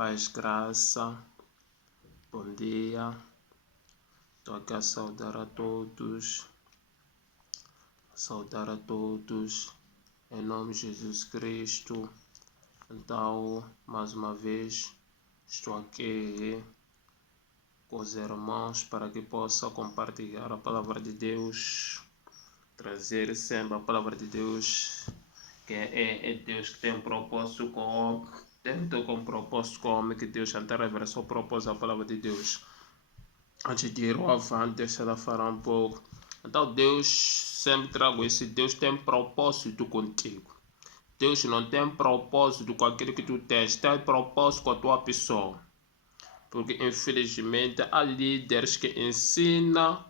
Paz, graça, bom dia. Estou aqui a saudar a todos, em nome de Jesus Cristo. Então, mais uma vez, estou aqui com os irmãos para que possa compartilhar a palavra de Deus, trazer sempre a palavra de Deus, que é Deus que tem um propósito com o homem, propósito com o homem, que Deus já revela seu propósito, a palavra de Deus. Antes de ir ao avante, deixa eu falar um pouco. Então, Deus sempre trago esse. Deus tem propósito contigo. Deus não tem propósito com aquilo que tu tens, tem propósito com a tua pessoa. Porque, infelizmente, há líderes que ensinam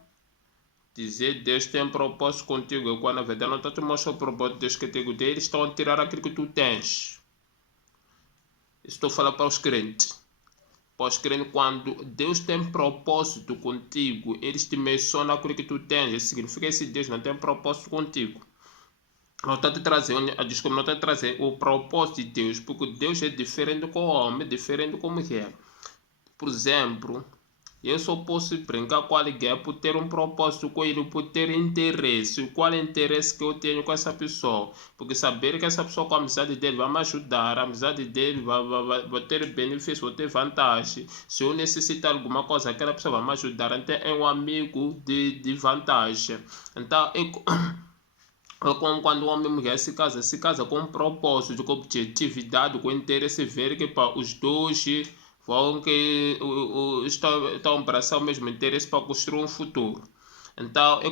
dizer Deus tem propósito contigo, quando na verdade não está te mostrando o propósito de Deus contigo, eles estão a tirar aquilo que tu tens. Estou falando para os crentes. Para os crentes, quando Deus tem propósito contigo, eles te mencionam aquilo que tu tens. Isso significa que esse Deus não tem propósito contigo. Não está te trazendo, desculpa, não está te trazendo o propósito de Deus, porque Deus é diferente com o homem, é diferente com a mulher. Por exemplo, eu só posso brincar com alguém por ter um propósito com ele, por ter interesse. Qual é o interesse que eu tenho com essa pessoa? Porque saber que essa pessoa, com a amizade dele, vai me ajudar, a amizade dele vai ter benefício, vai ter vantagem. Se eu necessitar de alguma coisa, aquela pessoa vai me ajudar. Então é um amigo de vantagem. Então, como quando o homem e a mulher se casa com um propósito, com objetividade, com interesse, ver que para os dois vão que estão a abraçar o mesmo interesse para construir um futuro. Então, é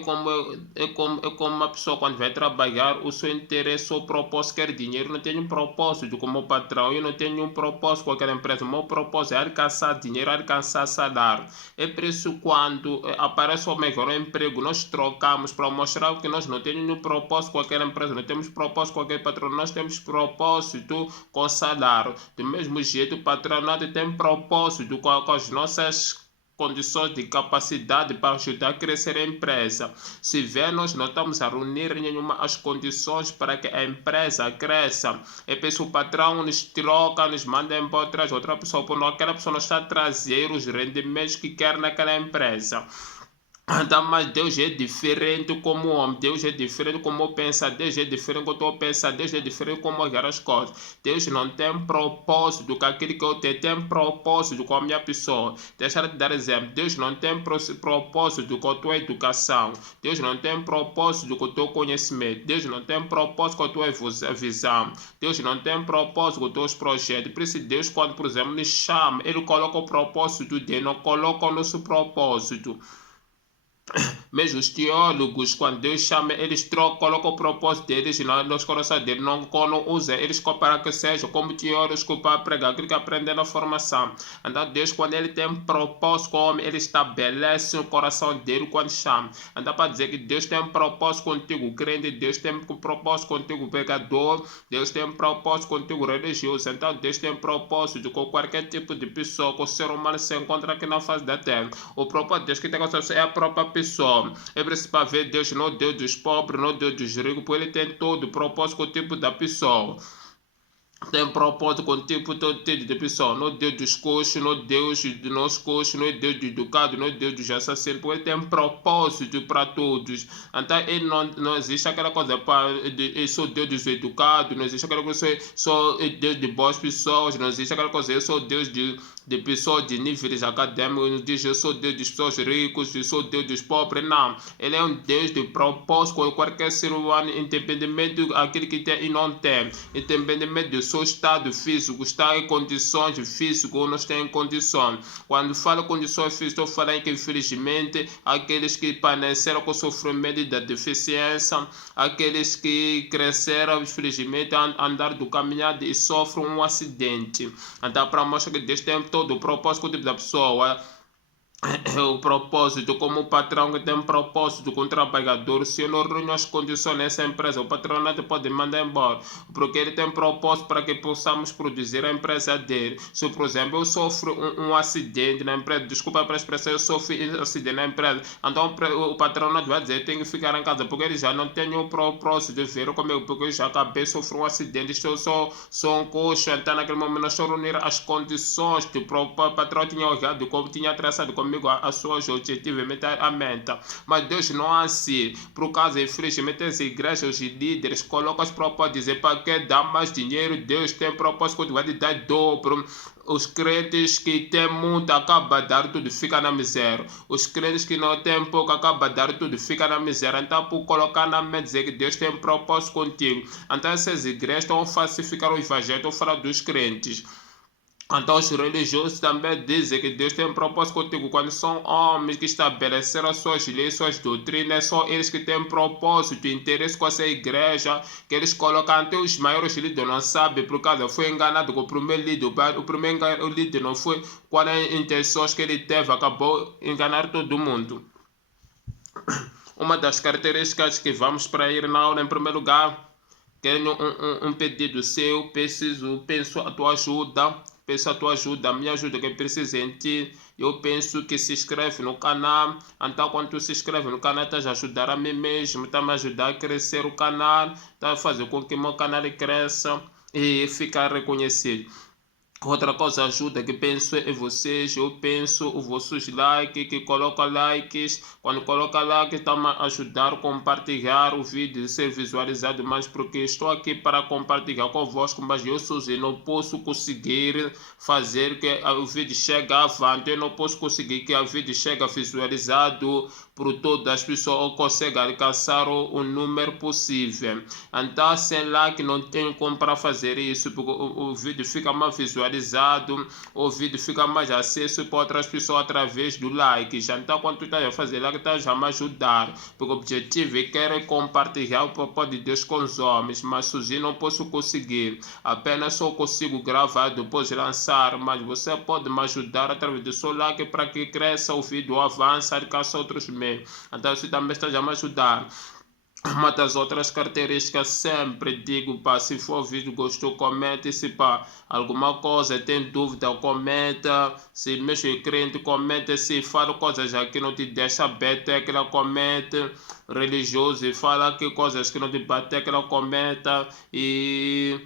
como uma pessoa quando vai trabalhar, o seu interesse, o propósito, quer dinheiro, não tem um propósito como patrão, eu não tenho um propósito com aquela empresa, o meu propósito é alcançar dinheiro, alcançar salário. É por isso quando aparece o melhor emprego, nós trocamos para mostrar que nós não temos um propósito com aquela empresa, não temos propósito com aquele patrão, nós temos propósito com salário. Do mesmo jeito, o patronato tem propósito com as nossas condições de capacidade para ajudar a crescer a empresa. Se vê, nós não estamos a reunir nenhuma as condições para que a empresa cresça. É por isso o patrão nos troca, nos manda embora, traz outra pessoa, porque aquela pessoa não está a trazer os rendimentos que quer naquela empresa. Então, mas Deus é diferente como homem, Deus é diferente como pensa, Deus é diferente como eu penso, Deus é diferente como olhar as coisas. Deus não tem propósito com aquilo que eu tenho, tem propósito com a minha pessoa. Deixa eu te dar exemplo, Deus não tem propósito com a tua educação, Deus não tem propósito com o teu conhecimento, Deus não tem propósito com a tua visão, Deus não tem propósito com os teus projetos. Por isso Deus, quando, por exemplo, nos chama, Ele coloca o propósito dele, não coloca o nosso propósito. Mesmo os teólogos, quando Deus chama, eles colocam o propósito deles nos corações deles, não usam eles para que sejam como teólogos para pregar aquilo que aprendem na formação. Então Deus, quando Ele tem um propósito com o homem, Ele estabelece o coração dele quando chama. Então para dizer que Deus tem um propósito contigo, crente, Deus tem um propósito contigo, pecador, Deus tem um propósito contigo, religioso. Então Deus tem um propósito com qualquer tipo de pessoa, que o ser humano se encontra aqui na face da terra. O propósito de Deus que tem com é a própria pessoa. É preciso para ver Deus, não Deus dos pobres, não Deus dos ricos, porque Ele tem todo o propósito com o tipo da pessoa. Tem propósito com o tipo todo de pessoa, não Deus dos coxos, não Deus de nós coxos, não é Deus do educado, não é Deus dos assassinos, porque Ele tem propósito para todos. Então Ele não existe aquela coisa para eu sou Deus dos educados, não existe aquela coisa, sou Deus de boas pessoas, não existe aquela coisa, eu sou Deus de pessoas de níveis acadêmicos, não diz eu sou Deus das pessoas ricas, eu sou Deus dos pobres, não. Ele é um Deus de propósito com qualquer ser humano, independente daquilo que tem e não tem, independente do seu estado físico, está em condições físicas ou não está em condições. Quando falo condições físicas, estou falando que infelizmente aqueles que padeceram com sofrimento da deficiência, aqueles que cresceram infelizmente a andar do caminhado e sofrem um acidente. Então para mostrar que Deus tem todo o propósito da pessoa. o propósito, como o patrão que tem um propósito com o trabalhador, se eu não reúno as condições nessa empresa, o patronato pode mandar embora, porque ele tem um propósito para que possamos produzir a empresa dele. Se, por exemplo, eu sofro um acidente na empresa, desculpa para a expressão, eu sofri um acidente na empresa, então o patronato vai dizer, eu tenho que ficar em casa, porque ele já não tem o propósito de ver comigo, porque eu já acabei de sofrer um acidente, estou só um coxo, então naquele momento nós só reunir as condições que o patrão tinha olhado, como tinha traçado comigo a suas objetivos e a meta. Mas Deus não é assim. Por causa, infelizmente, as igrejas e líderes colocam as propostas, dizer para que dar mais dinheiro, Deus tem propósito que vai te dar dobro. Os crentes que têm muito acabam de dar tudo, fica na miséria. Os crentes que não têm pouco acabam de dar tudo, fica na miséria. Então, por colocar na mente dizer que Deus tem propósito contigo. Então, essas igrejas estão a falsificar o evangelho, estão a falar dos crentes. Então, os religiosos também dizem que Deus tem um propósito contigo. Quando são homens que estabeleceram as suas leis, suas doutrinas, são eles que têm propósito, interesse com essa igreja, que eles colocam até os maiores líderes, não sabem, por causa foi enganado com o primeiro líder. O primeiro líder não foi qual é a intenção que ele teve, acabou enganar todo mundo. Uma das características que vamos para ir na aula, em primeiro lugar, quero um pedido seu, penso a tua ajuda, me ajuda que eu preciso em ti. Eu penso que se inscreve no canal, então quando tu se inscreve no canal, estás a ajudar a mim mesmo, está me ajudar a crescer o canal, está a fazer com que o meu canal cresça e ficar reconhecido. Outra coisa ajuda que penso é vocês, eu penso os vossos likes, que coloca likes, quando coloca likes está a ajudar a compartilhar o vídeo e ser visualizado mais, porque estou aqui para compartilhar convosco, mas eu sozinho não posso conseguir fazer que o vídeo chegue avante, eu não posso conseguir que o vídeo chegue visualizado por todas as pessoas ou consiga alcançar o número possível. Então, sem like não tem como para fazer isso, porque o vídeo fica mais visualizado, o vídeo fica mais acesso para outras pessoas através do like. Então, quando tu estás a fazer like, estás a me ajudar, porque o objetivo é querer compartilhar o propósito de Deus com os homens, mas sozinho não posso conseguir, apenas só consigo gravar depois lançar, mas você pode me ajudar através do seu like para que cresça o vídeo, avance, alcance outros meios. Então, você também está a me ajudar. Uma das outras características, sempre digo, pá, se for vídeo gostou, comente, se pá, alguma coisa tem dúvida, comenta, se mesmo crente, comenta, se fala coisas que não te deixa aberto, é que ela comenta, religioso, e fala que coisas que não te bate, é que ela comenta, e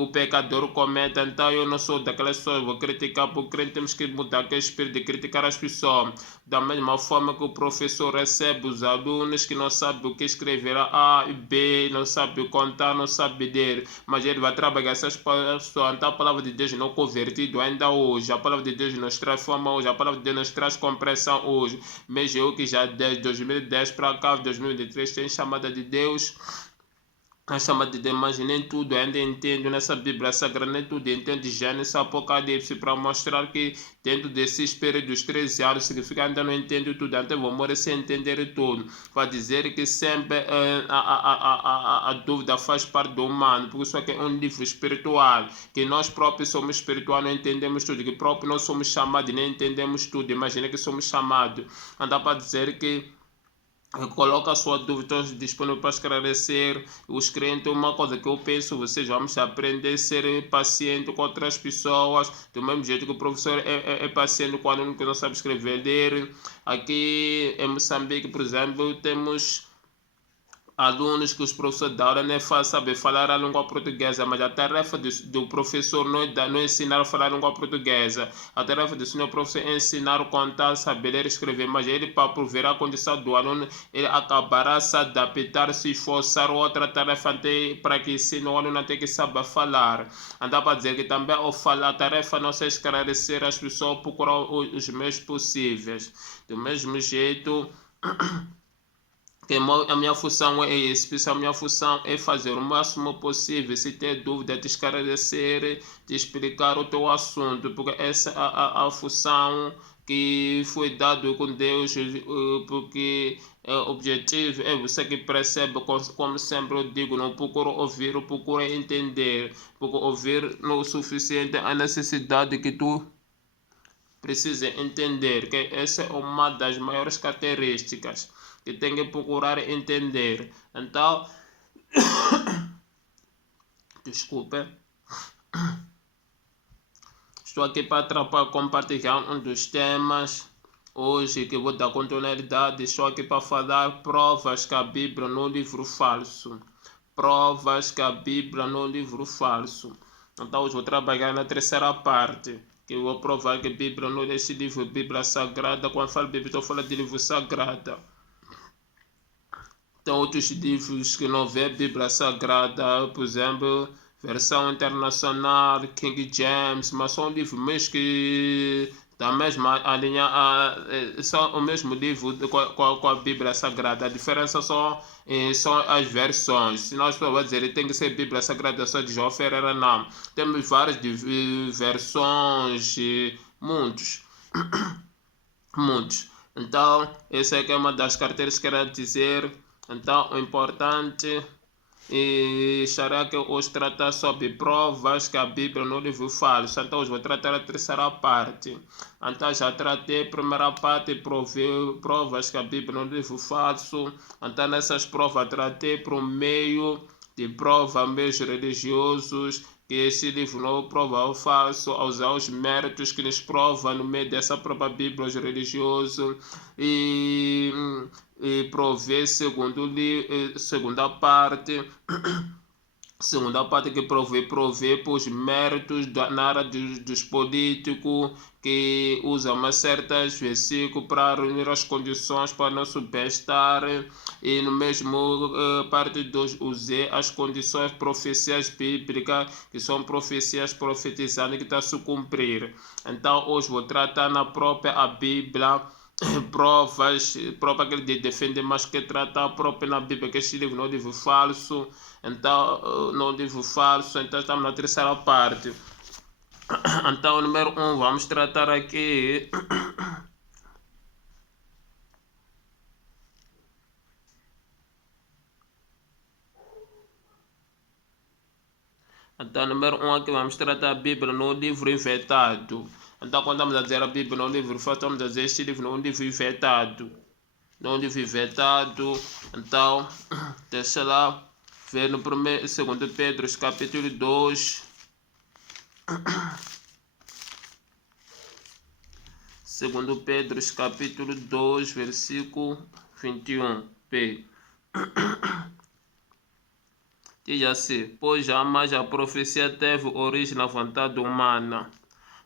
o pecador comenta. Então eu não sou daquelas pessoas, vou criticar, porque crente temos que mudar aquele espírito de criticar as pessoas, da mesma forma que o professor recebe os alunos que não sabem o que escrever A e B, não sabe contar, não sabe ler, mas ele vai trabalhar essas pessoas. Então a palavra de Deus não convertido ainda hoje, a palavra de Deus nos transforma hoje, a palavra de Deus nos traz compreensão hoje, mesmo eu que já desde 2010 para cá, 2023, tenho chamada de Deus. A chamada de Deus, mas nem tudo ainda entendo nessa Bíblia Sagrada, nem tudo entendo de Gênesis Apocalipse, para mostrar que dentro desses períodos 13 anos significa ainda não entendo tudo, ainda vou morrer sem entender tudo. Para dizer que sempre a dúvida faz parte do humano, porque isso aqui é um livro espiritual, que nós próprios somos espirituais, não entendemos tudo, que próprios nós somos chamados e nem entendemos tudo. Imagina que somos chamados, anda para dizer que coloca a sua dúvida disponível para esclarecer os crentes. Uma coisa que eu penso, vocês vamos aprender a ser paciente com outras pessoas, do mesmo jeito que o professor é paciente com o aluno que não sabe escrever e ler. Aqui em Moçambique, por exemplo, temos alunos que os professores da aula nem sabem falar a língua portuguesa, mas a tarefa do professor não é ensinar a falar a língua portuguesa. A tarefa do senhor professor é ensinar a contar, saber ler e escrever, mas ele, para prover a condição do aluno, ele acabará se adaptar, se esforçar outra tarefa para que ensine o aluno até que saiba falar. Andar para dizer que também ao falar, a tarefa não é esclarecer as pessoas, procurar os meios possíveis. Do mesmo jeito, que a minha função é essa, a minha função é fazer o máximo possível, se ter dúvida, te esclarecer, te explicar o teu assunto, porque essa é a função que foi dado com Deus, porque o objetivo é você que percebe, como sempre eu digo, não procura ouvir, procura entender, porque ouvir não é o suficiente, a necessidade que tu precisa entender que essa é uma das maiores características que tem que procurar entender. Então, desculpe, estou aqui para compartilhar um dos temas hoje que vou dar continuidade. Estou aqui para falar provas que a Bíblia no livro falso. Provas que a Bíblia no livro falso. Então hoje vou trabalhar na terceira parte, que eu vou provar que a Bíblia não é esse livro, Bíblia Sagrada. Quando falo Bíblia, estou falando de livro sagrado. Tem outros livros que não vê Bíblia Sagrada, por exemplo, versão internacional, King James, mas são livros mesmo que da mesma linha, são o mesmo livro com a Bíblia Sagrada. A diferença são as versões. Se nós vamos dizer tem que ser Bíblia Sagrada só de João Ferreira, não. Temos várias versões, muitos. Muitos. Então, essa é uma das características que quero dizer. Então, o importante será que hoje tratar sobre provas que a Bíblia no livro falso. Então, hoje vou tratar a terceira parte. Então, já tratei a primeira parte, provas que a Bíblia no livro falso. Então, nessas provas, tratei por meio de provas meios religiosos, que esse livro não prova o falso, a usar os méritos que eles provam no meio dessa própria Bíblia religioso e prover segunda parte. Segunda parte que provê por os méritos na área dos políticos que usam uma certas versículos para reunir as condições para nosso bem-estar e no mesmo parte 2 usei as condições profecias bíblicas que são profecias profetizando que está a se cumprir. Então hoje vou tratar na própria a Bíblia provas que ele defende, mas que trata a própria na Bíblia, que este livro não é um livro falso. Então, não é um livro falso, então estamos na terceira parte. Então, número 1, vamos tratar aqui. Então, número 1 aqui, vamos tratar a Bíblia no livro inventado. Então, quando estamos a dizer a Bíblia no livro falso, estamos a dizer este livro não é um livro inventado. Não é um livro inventado. Então, deixa lá ver no 2 Pedro, capítulo 2. 2 Pedro, capítulo 2, versículo 21b. Diz assim: pois jamais a profecia teve origem na vontade humana,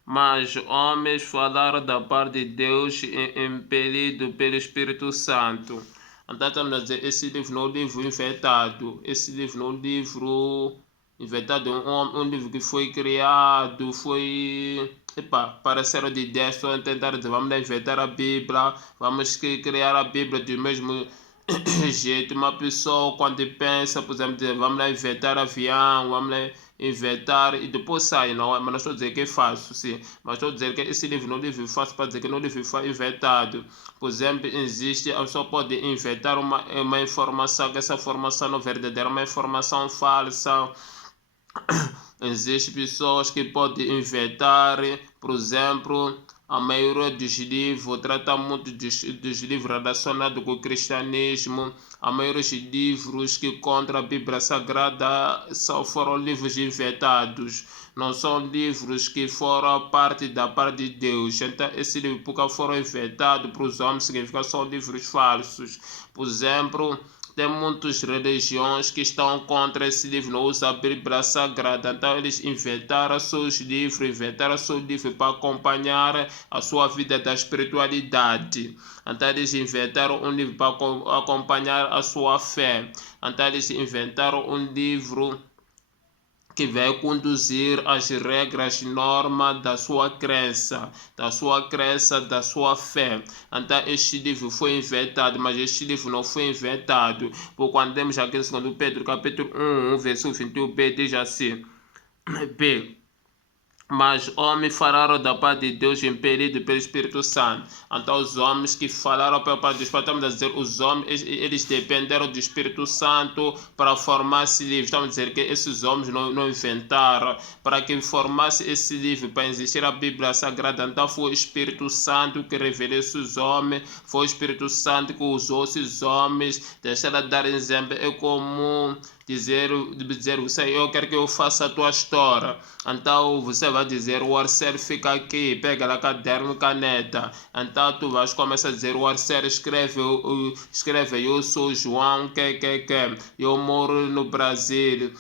mas homens falaram da parte de Deus impelido pelo Espírito Santo. Então estamos a dizer, esse livro não é um livro inventado. Esse livro não é um livro inventado, um livro que foi criado, pareceram de ideias, só tentar dizer, vamos inventar a Bíblia, vamos criar a Bíblia do mesmo jeito. Uma pessoa quando pensa, por exemplo, dizer, vamos lá inventar avião, vamos lá inventar e depois sai, não é? Mas não estou a dizer que é fácil, sim, mas estou a dizer que esse livro não é um livro fácil para dizer que não é um livro foi inventado. Por exemplo, existe, a pessoa pode inventar uma informação, que essa informação não é verdadeira, uma informação falsa. Existem pessoas que podem inventar, por exemplo, a maioria dos livros trata muito dos livros relacionados com o cristianismo. A maioria dos livros que contra a Bíblia Sagrada foram livros inventados. Não são livros que foram parte da parte de Deus. Então, esses livros porque foram inventados para os homens, significa que são livros falsos. Por exemplo, tem muitas religiões que estão contra esse livro, não usam a Bíblia Sagrada. Então eles inventaram seus livros, para acompanhar a sua vida da espiritualidade. Então eles inventaram um livro para acompanhar a sua fé. Então eles inventaram um livro que vai conduzir as regras, normas da sua crença, da sua fé. Então este livro foi inventado, mas este livro não foi inventado. Porque quando temos aqui em 2 Pedro, capítulo 1, versículo 21b, diz assim: B. Mas homens falaram da parte de Deus impelido pelo Espírito Santo. Então os homens que falaram pela parte do Espírito, estamos a dizer, os homens, eles dependeram do Espírito Santo para formar esse livro. Estamos a dizer que esses homens não inventaram. Para que formasse esse livro, para existir a Bíblia Sagrada, então foi o Espírito Santo que revelou esses homens, foi o Espírito Santo que usou esses homens. Deixar de dar exemplo, é comum dizer você, eu quero que eu faça a tua história. Então você vai dizer, o Arcel fica aqui, pega lá caderno e caneta. Então tu vais começar a dizer, o Arcel escreve, eu sou João, eu moro no Brasil,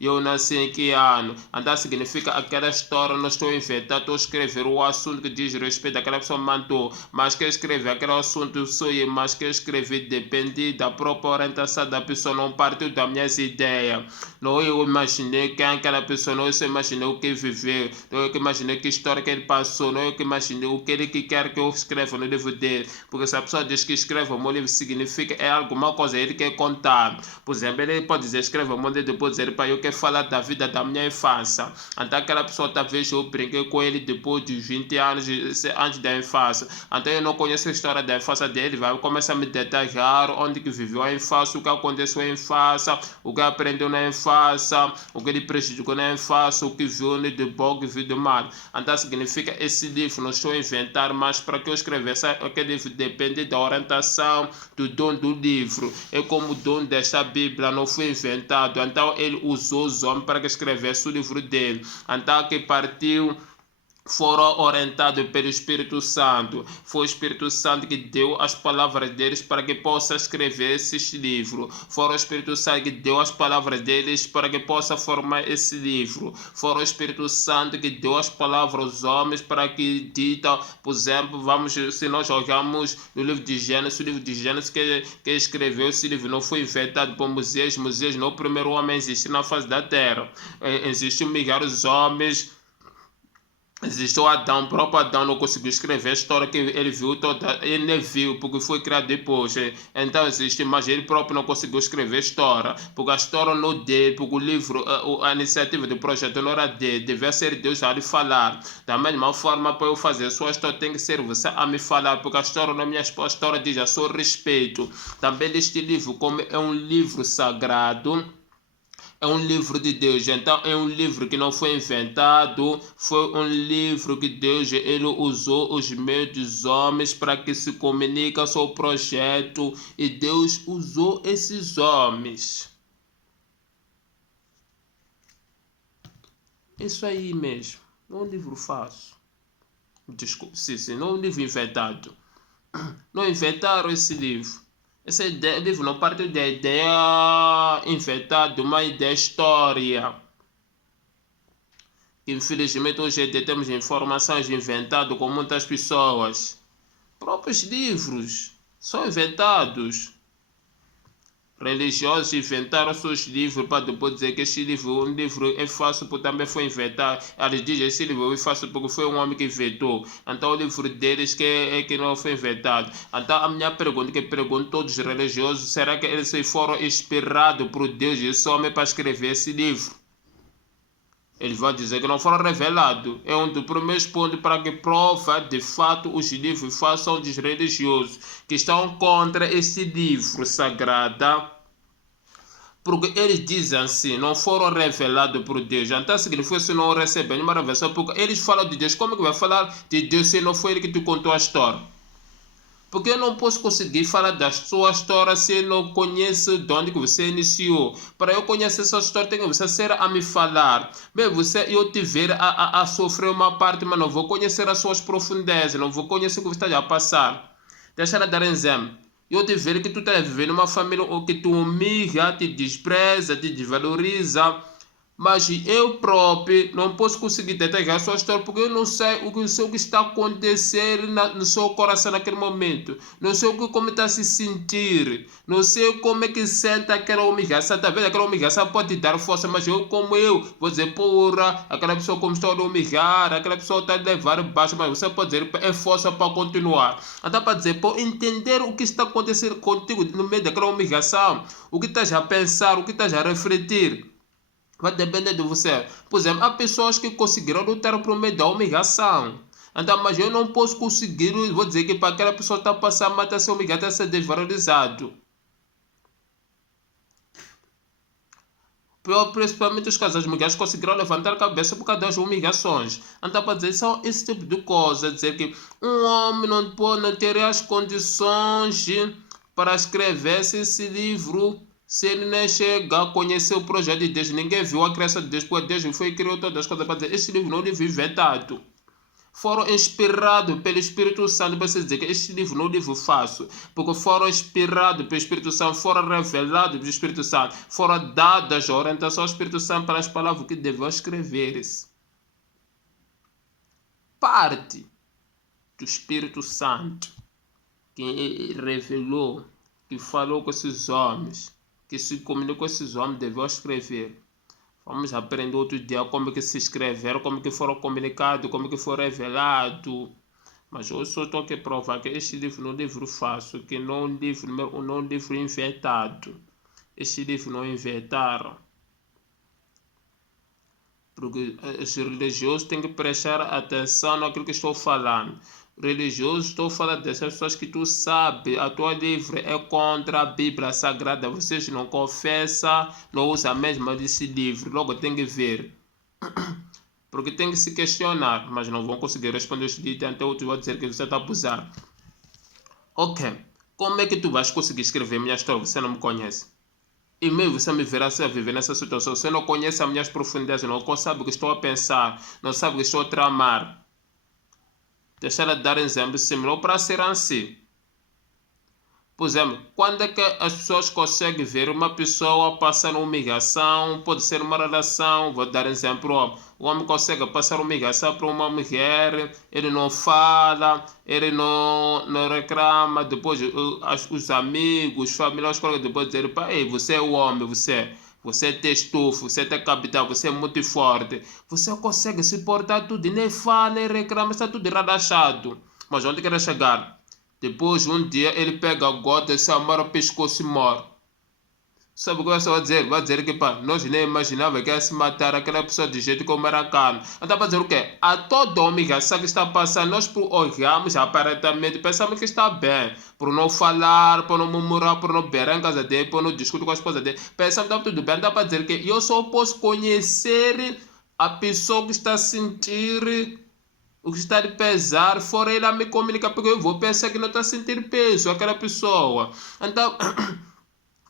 eu nasci em que ano. Então significa aquela história, não estou inventando, estou a escrever o assunto que diz respeito àquela pessoa mandou, mas quem escreve aquele assunto sou eu, mas quem escrever depende da própria orientação da pessoa, não partiu das minhas ideias. Não eu imaginei quem é aquela pessoa, não eu só imaginei o que viveu, não eu que imaginei que história que ele passou, não eu que imaginei o que ele quer que eu escreva no livro dele. Porque se a pessoa diz que escreve o meu livro, significa é alguma coisa, ele quer contar. Por exemplo, ele pode dizer, escreve o meu livro, depois dizer, para eu quero falar da vida da minha infância. Então aquela pessoa, talvez eu brinquei com ele depois de 20 anos, antes da infância. Então eu não conheço a história da infância dele, vai começar a me detalhar onde que viveu a infância, o que aconteceu na infância, o que aprendeu na infância, o que ele prejudicou na infância, o que viu de bom, o que viu de mal. Então significa esse livro, não estou a inventar, mas para que eu escrevesse aquele livro depende da orientação do dono do livro. É como o dono desta Bíblia não foi inventado, então ele usou os homens para que escrevesse o livro dele. Então que partiu foram orientados pelo Espírito Santo. Foi o Espírito Santo que deu as palavras deles para que possa escrever esses livros. Foi o Espírito Santo que deu as palavras deles para que possa formar esse livro. Foi o Espírito Santo que deu as palavras aos homens para que dita, por exemplo, se nós olharmos no livro de Gênesis, o livro de Gênesis que escreveu esse livro não foi inventado por Moisés. Moisés não é o primeiro homem a existir na face da terra. Existiam milhares de homens. Existiu Adão, o próprio Adão não conseguiu escrever a história que ele viu toda, ele nem viu, porque foi criado depois. Então existe, mas ele próprio não conseguiu escrever a história, porque a história não dele, porque o livro, a iniciativa do projeto não era dele, devia ser Deus a lhe falar. Da mesma forma, para eu fazer a sua história, tem que ser você a me falar, porque a história não é minha história, a história diz a seu respeito. Também este livro, como é um livro sagrado, é um livro de Deus, então é um livro que não foi inventado, foi um livro que Deus ele usou os meios dos homens para que se comunique ao seu projeto e Deus usou esses homens. Isso aí mesmo, não é um livro fácil. Desculpe, sim, não é um livro inventado. Não inventaram esse livro. Esse livro não partiu da ideia inventada, uma ideia história. Infelizmente hoje em dia temos informações inventadas com muitas pessoas. Próprios livros são inventados. Religiosos inventaram seus livros para depois dizer que esse livro, um livro é fácil porque também foi inventado. Eles dizem que esse livro é fácil porque foi um homem que inventou. Então o livro deles que não foi inventado. Então a minha pergunta, que pergunto todos os religiosos, será que eles foram inspirados por Deus e esse homem para escrever esse livro? Eles vão dizer que não foram revelados. É um dos primeiros pontos para que prova de fato os livros são dos religiosos que estão contra esse livro sagrado. Porque eles dizem assim, não foram revelados por Deus. Então significa se não recebem uma revelação, porque eles falam de Deus. Como é que vai falar de Deus se não foi ele que te contou a história? Porque eu não posso conseguir falar da sua história se eu não conheço de onde que você iniciou. Para eu conhecer essa história, tem que você ser a me falar. Bem, eu te ver a sofrer uma parte, mas não vou conhecer as suas profundezas, não vou conhecer o que você está a passar. Deixa eu dar um exemplo. Eu te ver que tu está vivendo uma família que tu humilha, te despreza, te desvaloriza. Mas eu próprio não posso conseguir detalhar a sua história porque eu não sei o que está acontecendo no seu coração naquele momento. Não sei como está se sentir. Não sei como é que sente aquela humilhação. Talvez aquela humilhação pode te dar força, mas como eu vou dizer, porra, aquela pessoa como está a humilhar, aquela pessoa está a levar baixo, mas você pode dizer, é força para continuar. Então para dizer, para entender o que está acontecendo contigo no meio daquela humilhação, o que estás a pensar, o que estás a refletir. Vai depender de você. Por exemplo, há pessoas que conseguiram lutar por meio da humilhação. Então, mas eu não posso conseguir, vou dizer que para aquela pessoa está passando, está a ser humilhada, está a ser desvalorizado. Principalmente os casos, as mulheres conseguiram levantar a cabeça por causa das humilhações. Então, para dizer só esse tipo de coisa, dizer que um homem não pode não ter as condições para escrever esse livro se ele nem chega a conhecer o projeto de Deus. Ninguém viu a criação de Deus, porque Deus foi e criou todas as coisas para dizer esse livro não é um livro inventado. Foram inspirados pelo Espírito Santo, para dizer que este livro não é um livro fácil, porque foram inspirados pelo Espírito Santo, foram revelados pelo Espírito Santo, foram dadas a orientação ao Espírito Santo para as palavras que devem escrever. Parte do Espírito Santo que revelou, que falou com esses homens, que se comunicou com esses homens, devem escrever. Vamos aprender outro dia como que se escreveram, como que foram comunicados, como que foi revelado. Mas eu só estou aqui a provar que este livro não é um livro fácil, que não é um livro inventado. Este livro não inventaram. Porque os religiosos têm que prestar atenção naquilo que estou falando. Religiosos, estou falando dessas pessoas que tu sabe, a tua livro é contra a Bíblia Sagrada, vocês não confessam, não usam mesmo desse livro, logo tem que ver. Porque tem que se questionar, mas não vão conseguir responder os vídeos, então eu vou dizer que você está a abusar. Ok, como é que tu vais conseguir escrever minha história? Você não me conhece. E mesmo você me verá se a viver nessa situação. Você não conhece as minhas profundidades, não sabe o que estou a pensar, não sabe o que estou a tramar. Deixar de dar exemplo similar para ser assim. Por exemplo, quando é que as pessoas conseguem ver uma pessoa passar humilhação? Pode ser uma relação, vou dar exemplo, o homem consegue passar humilhação para uma mulher, ele não fala, ele não reclama, depois os amigos, os familiares, depois dizem, ei, você é o homem, você é textufo, você é capital, você é muito forte. Você consegue se portar tudo, nem fala, nem reclama, está tudo relaxado. Mas onde quer chegar? Depois, um dia, ele pega a gota, se amarra o pescoço e morre. Sabe o que você vai dizer? Vai dizer que pá, nós nem imaginava que ia se matar aquela pessoa de jeito como era cano. Então, vai dizer o quê? A toda humilhação que está passando, nós olhamos aparentemente, pensamos que está bem. Por não falar, por não murmurar, por não beber em casa dele, por não discutir com a esposa dele. Pensamos que está tudo bem. Então, para dizer que eu só posso conhecer a pessoa que está a sentir o que está de pesar, fora ele a me comunicar, porque eu vou pensar que não está a sentir peso, aquela pessoa. Então,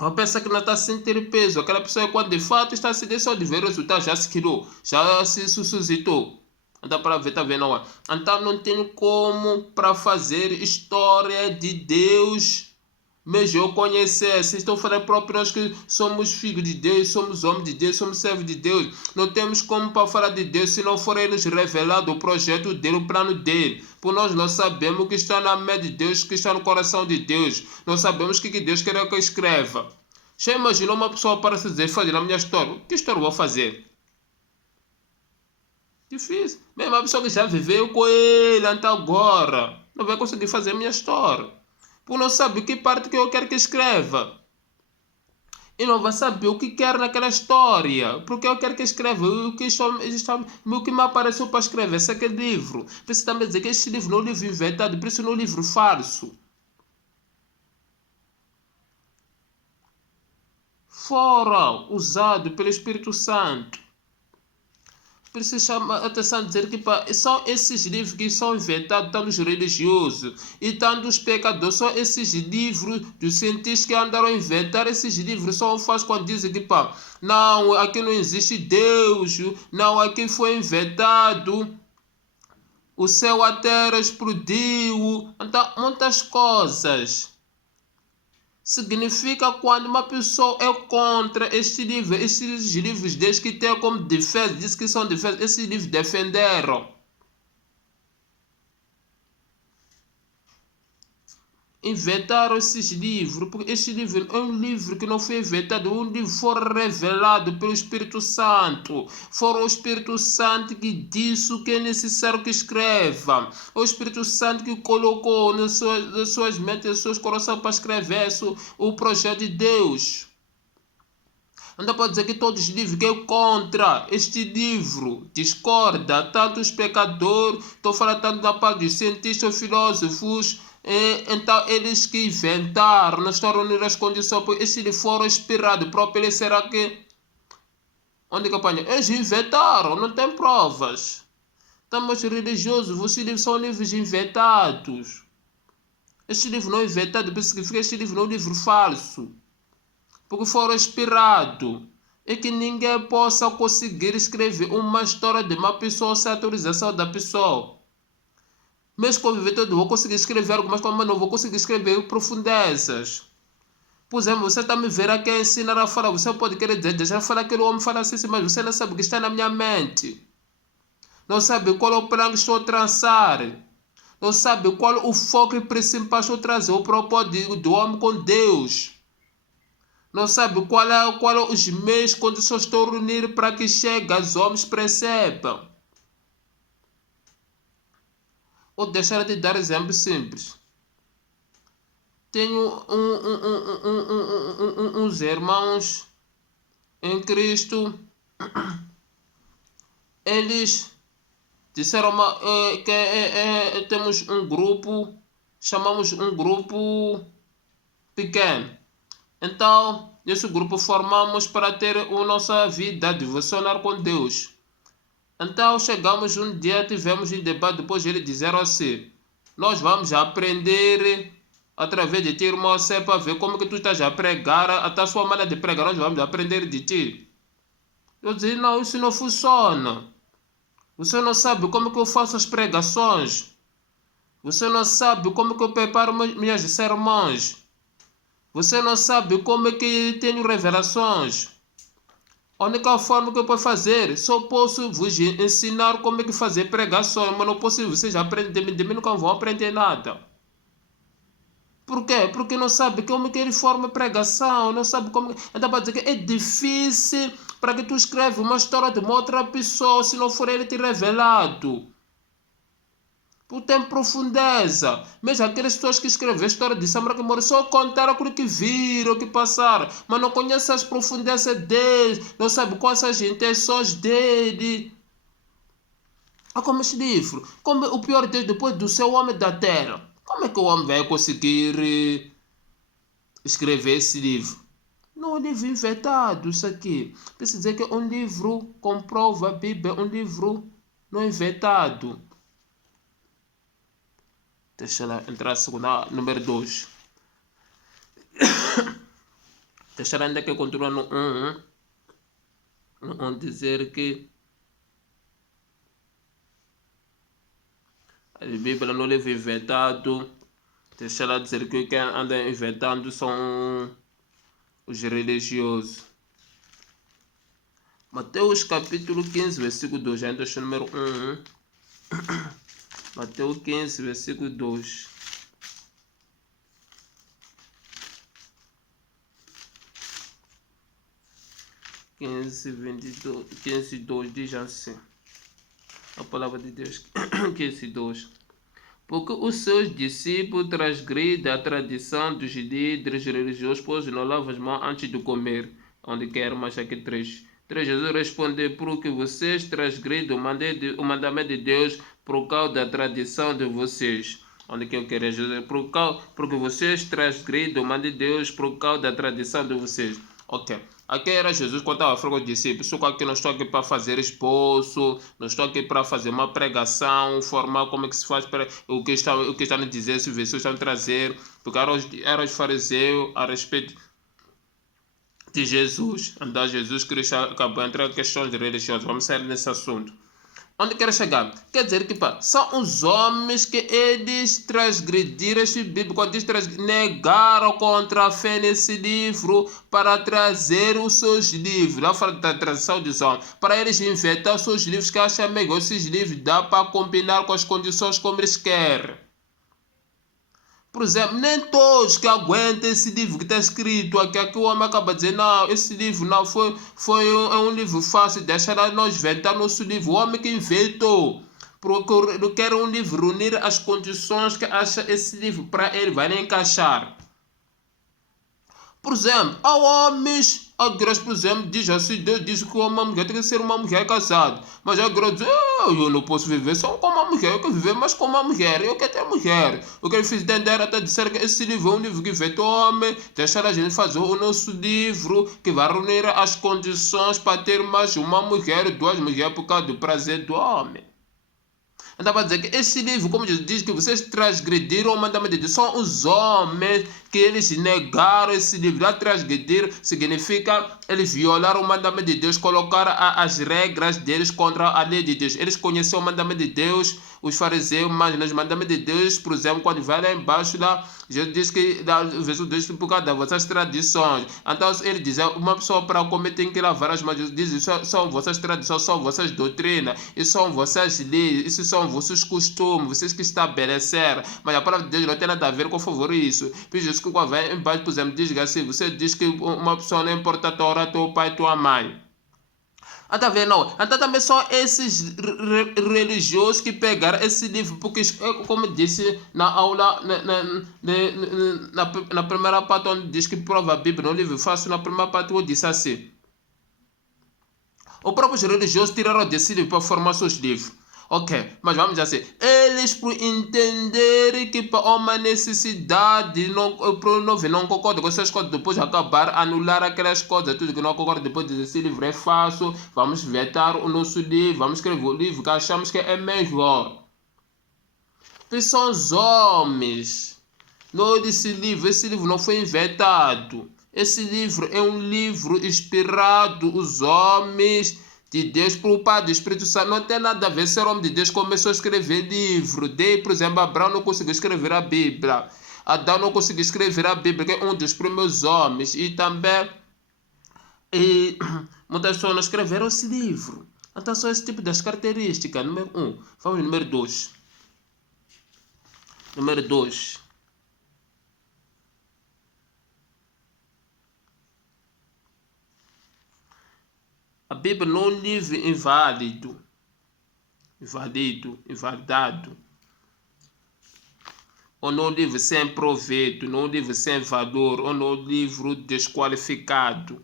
eu penso que não está a sentir peso, aquela pessoa quando de fato está a sentir só de ver o resultado, já se criou, já se suscitou. Então, para ver, tá vendo? Então, não tem como para fazer história de Deus. Mesmo eu conhecer, vocês estão falando próprio nós que somos filhos de Deus, somos homens de Deus, somos servos de Deus. Não temos como para falar de Deus se não for ele nos revelado o projeto dele, o plano dele. Por nós não sabemos o que está na mente de Deus, o que está no coração de Deus. Não sabemos o que Deus quer que eu escreva. Já imaginou uma pessoa para se dizer, fazer a minha história? Que história eu vou fazer? Difícil. Mesmo a pessoa que já viveu com ele até agora, não vai conseguir fazer a minha história. Porque não sabe que parte que eu quero que escreva. E não vai saber o que quer naquela história. Porque eu quero que escreva o que me apareceu para escrever. Esse aqui é livro. Você também dizer que este livro não é um livro inventado, por isso não é um livro falso. Fora usado pelo Espírito Santo. Por isso chama a atenção a dizer que são esses livros que são inventados tanto os religiosos e tanto os pecadores. São esses livros dos cientistas que andaram a inventar esses livros. Só faz quando dizem que não, aqui não existe Deus, não, aqui foi inventado, o céu, a terra explodiu, então muitas coisas. Significa quando uma pessoa é contra este livro, estes livros desde que tem como defesa, diz que são defesa, esses livros defenderam. Inventaram esses livros, porque este livro é um livro que não foi inventado, um livro foi revelado pelo Espírito Santo. Foi o Espírito Santo que disse o que é necessário que escreva. O Espírito Santo que colocou nas suas mentes, nos seus corações para escrever o projeto de Deus. Não pode dizer que todos os livros que é contra este livro discorda, tanto os pecadores, estou falando tanto da parte dos cientistas, filósofos, então eles que inventaram, não estão reunindo as condições, porque esse livro foram inspirados, próprio ele será que... Onde que apanha? Eles inventaram, não tem provas. Estamos religiosos, esses livros são livros inventados. Este livro não é inventado, por isso significa que este livro não é um livro falso. Porque foram inspirados. E que ninguém possa conseguir escrever uma história de uma pessoa sem autorização da pessoa. Mesmo como inventor, vou conseguir escrever algumas coisas, mas não vou conseguir escrever profundezas. Por exemplo, você está me vendo aqui a ensinar a falar, você pode querer dizer, deixa falar aquele homem falar assim, mas você não sabe o que está na minha mente. Não sabe qual é o plano que estou a traçar. Não sabe qual é o foco principal que estou a trazer, o propósito do homem com Deus. Não sabe qual é os meios, condições que estou a reunir para que chegue, os homens percebam. Ou deixar de dar exemplo simples. Tenho uns irmãos em Cristo. Eles disseram que temos um grupo, chamamos um grupo pequeno. Então, nesse grupo formamos para ter a nossa vida devocional com Deus. Então, chegamos um dia, tivemos um debate, depois eles disseram assim, nós vamos aprender através de ti, irmão, para ver como que tu estás a pregar, até a sua maneira de pregar, nós vamos aprender de ti. Eu disse, não, isso não funciona. Você não sabe como que eu faço as pregações. Você não sabe como que eu preparo minhas sermões. Você não sabe como é que tenho revelações. A única forma que eu posso fazer, só posso vos ensinar como é que fazer pregações, mas não posso, vocês aprendem de mim, nunca vão aprender nada. Por quê? Porque não sabe como que ele forma pregação, não sabe como... Então para dizer que é difícil para que tu escreva uma história de uma outra pessoa, se não for ele te revelado. Porque tem profundeza. Mesmo aquelas pessoas que escrevem a história de Samuel que morreu, só contaram aquilo que viram, o que passaram, mas não conhecem as profundezas dele, não sabe quais são as intenções dele. Como este livro, como o pior Deus depois do seu homem da terra. Como é que o homem vai conseguir escrever esse livro? Não é um livro inventado, isso aqui. Precisa dizer que é um livro comprova a Bíblia, um livro não inventado. Deixa ela entrar a segunda, número 2. Deixa ela ainda que continua no 1. Dizer que a Bíblia não é livro inventado. Deixa ela dizer que quem anda inventando são os religiosos. Mateus capítulo 15, versículo 2. Ainda é o número 1. Mateus 15, versículo 2. Quinze 2 diz assim. A palavra de Deus. 15, 2. Porque os seus discípulos transgridem a tradição dos líderes religiosos, pois não lavam as mãos antes de comer. Onde quer, mas aqui 3. Jesus respondeu, porque vocês transgridem o mandamento de Deus por causa da tradição de vocês. Onde que eu quero Jesus? Porque vocês transgridem o mandamento de Deus por causa da tradição de vocês. Ok. Aqui era Jesus quando estava falando com os discípulos. Só que aqui não estou aqui para fazer esposo, não estou aqui para fazer uma pregação formal, como é que se faz para o que estão a dizer, se vocês estão a trazer, porque eram os fariseus a respeito de Jesus. Então Jesus Cristo acabou entrando em questões religiosas. Vamos sair nesse assunto. Onde quero chegar? Quer dizer que são os homens que eles transgrediram este livro, quando eles negaram contra a fé nesse livro para trazer os seus livros. Lá fala da tradição dos homens, para eles inventar os seus livros que acham melhor. Esses livros dá para combinar com as condições como eles querem. Por exemplo, nem todos que aguentam esse livro que está escrito aqui, o homem acaba de dizer, não, esse livro não foi um livro fácil, deixa nós inventar nosso livro. O homem que inventou, porque não quer um livro unir as condições que acha esse livro para ele, vai nem encaixar. Por exemplo, há homens A igreja, por exemplo, diz assim, Deus diz que uma mulher tem que ser uma mulher casada. Mas a igreja diz, eu não posso viver só com uma mulher, eu quero viver mais com uma mulher, eu quero ter mulher. O que ele fez entender até dizer que esse livro é um livro que vê homem, deixar a gente fazer o nosso livro, que vai reunir as condições para ter mais uma mulher, duas mulheres por causa do prazer do homem. Então vai dizer que esse livro, como diz que vocês transgrediram o mandamento de Deus, são os homens que eles negaram esse livro. A transgredir significa eles violaram o mandamento de Deus, colocaram as regras deles contra a lei de Deus. Eles conheciam o mandamento de Deus, os fariseus, mas nos mandamentos de Deus, por exemplo, quando vai lá embaixo, lá, Jesus diz que, verso 2, por causa das vossas tradições. Então ele diz, uma pessoa para comer tem que lavar as mãos. Jesus diz, isso são vossas tradições, são vossas doutrinas, isso são vossas leis, isso são vossos costumes, vocês que estabeleceram. Mas a palavra de Deus não tem nada a ver com favor isso. Por isso que quando vai embaixo, por exemplo, diz assim, você diz que uma pessoa não importa a tua hora, teu pai e tua mãe. Tá vendo? Não. Então também são esses religiosos que pegaram esse livro, porque como disse na aula, na primeira parte onde diz que prova a Bíblia, no livro fácil, na primeira parte eu disse assim. Os próprios religiosos tiraram desse livro para formar seus livros. Ok, mas vamos dizer assim, eles por entenderem que para uma necessidade não concordam com essas coisas, depois acabar anular aquelas coisas, tudo que não concorda, depois dizer esse livro é fácil, vamos vetar o nosso livro, vamos escrever o livro que achamos que é melhor. Porque são os homens. Não, esse livro não foi inventado. Esse livro é um livro inspirado, os homens de Deus por o Pai do Espírito Santo. Não tem nada a ver ser homem de Deus começou a escrever livro. Por exemplo, Abraão não conseguiu escrever a Bíblia. Adão não conseguiu escrever a Bíblia, que é um dos primeiros homens. E também muitas pessoas não escreveram esse livro. Então só esse tipo das características. Número 1. Vamos ao número 2. Número 2. A Bíblia não é um livro invalidado. Ou não é um livro sem proveito, não é um livro sem valor, ou não é um livro desqualificado.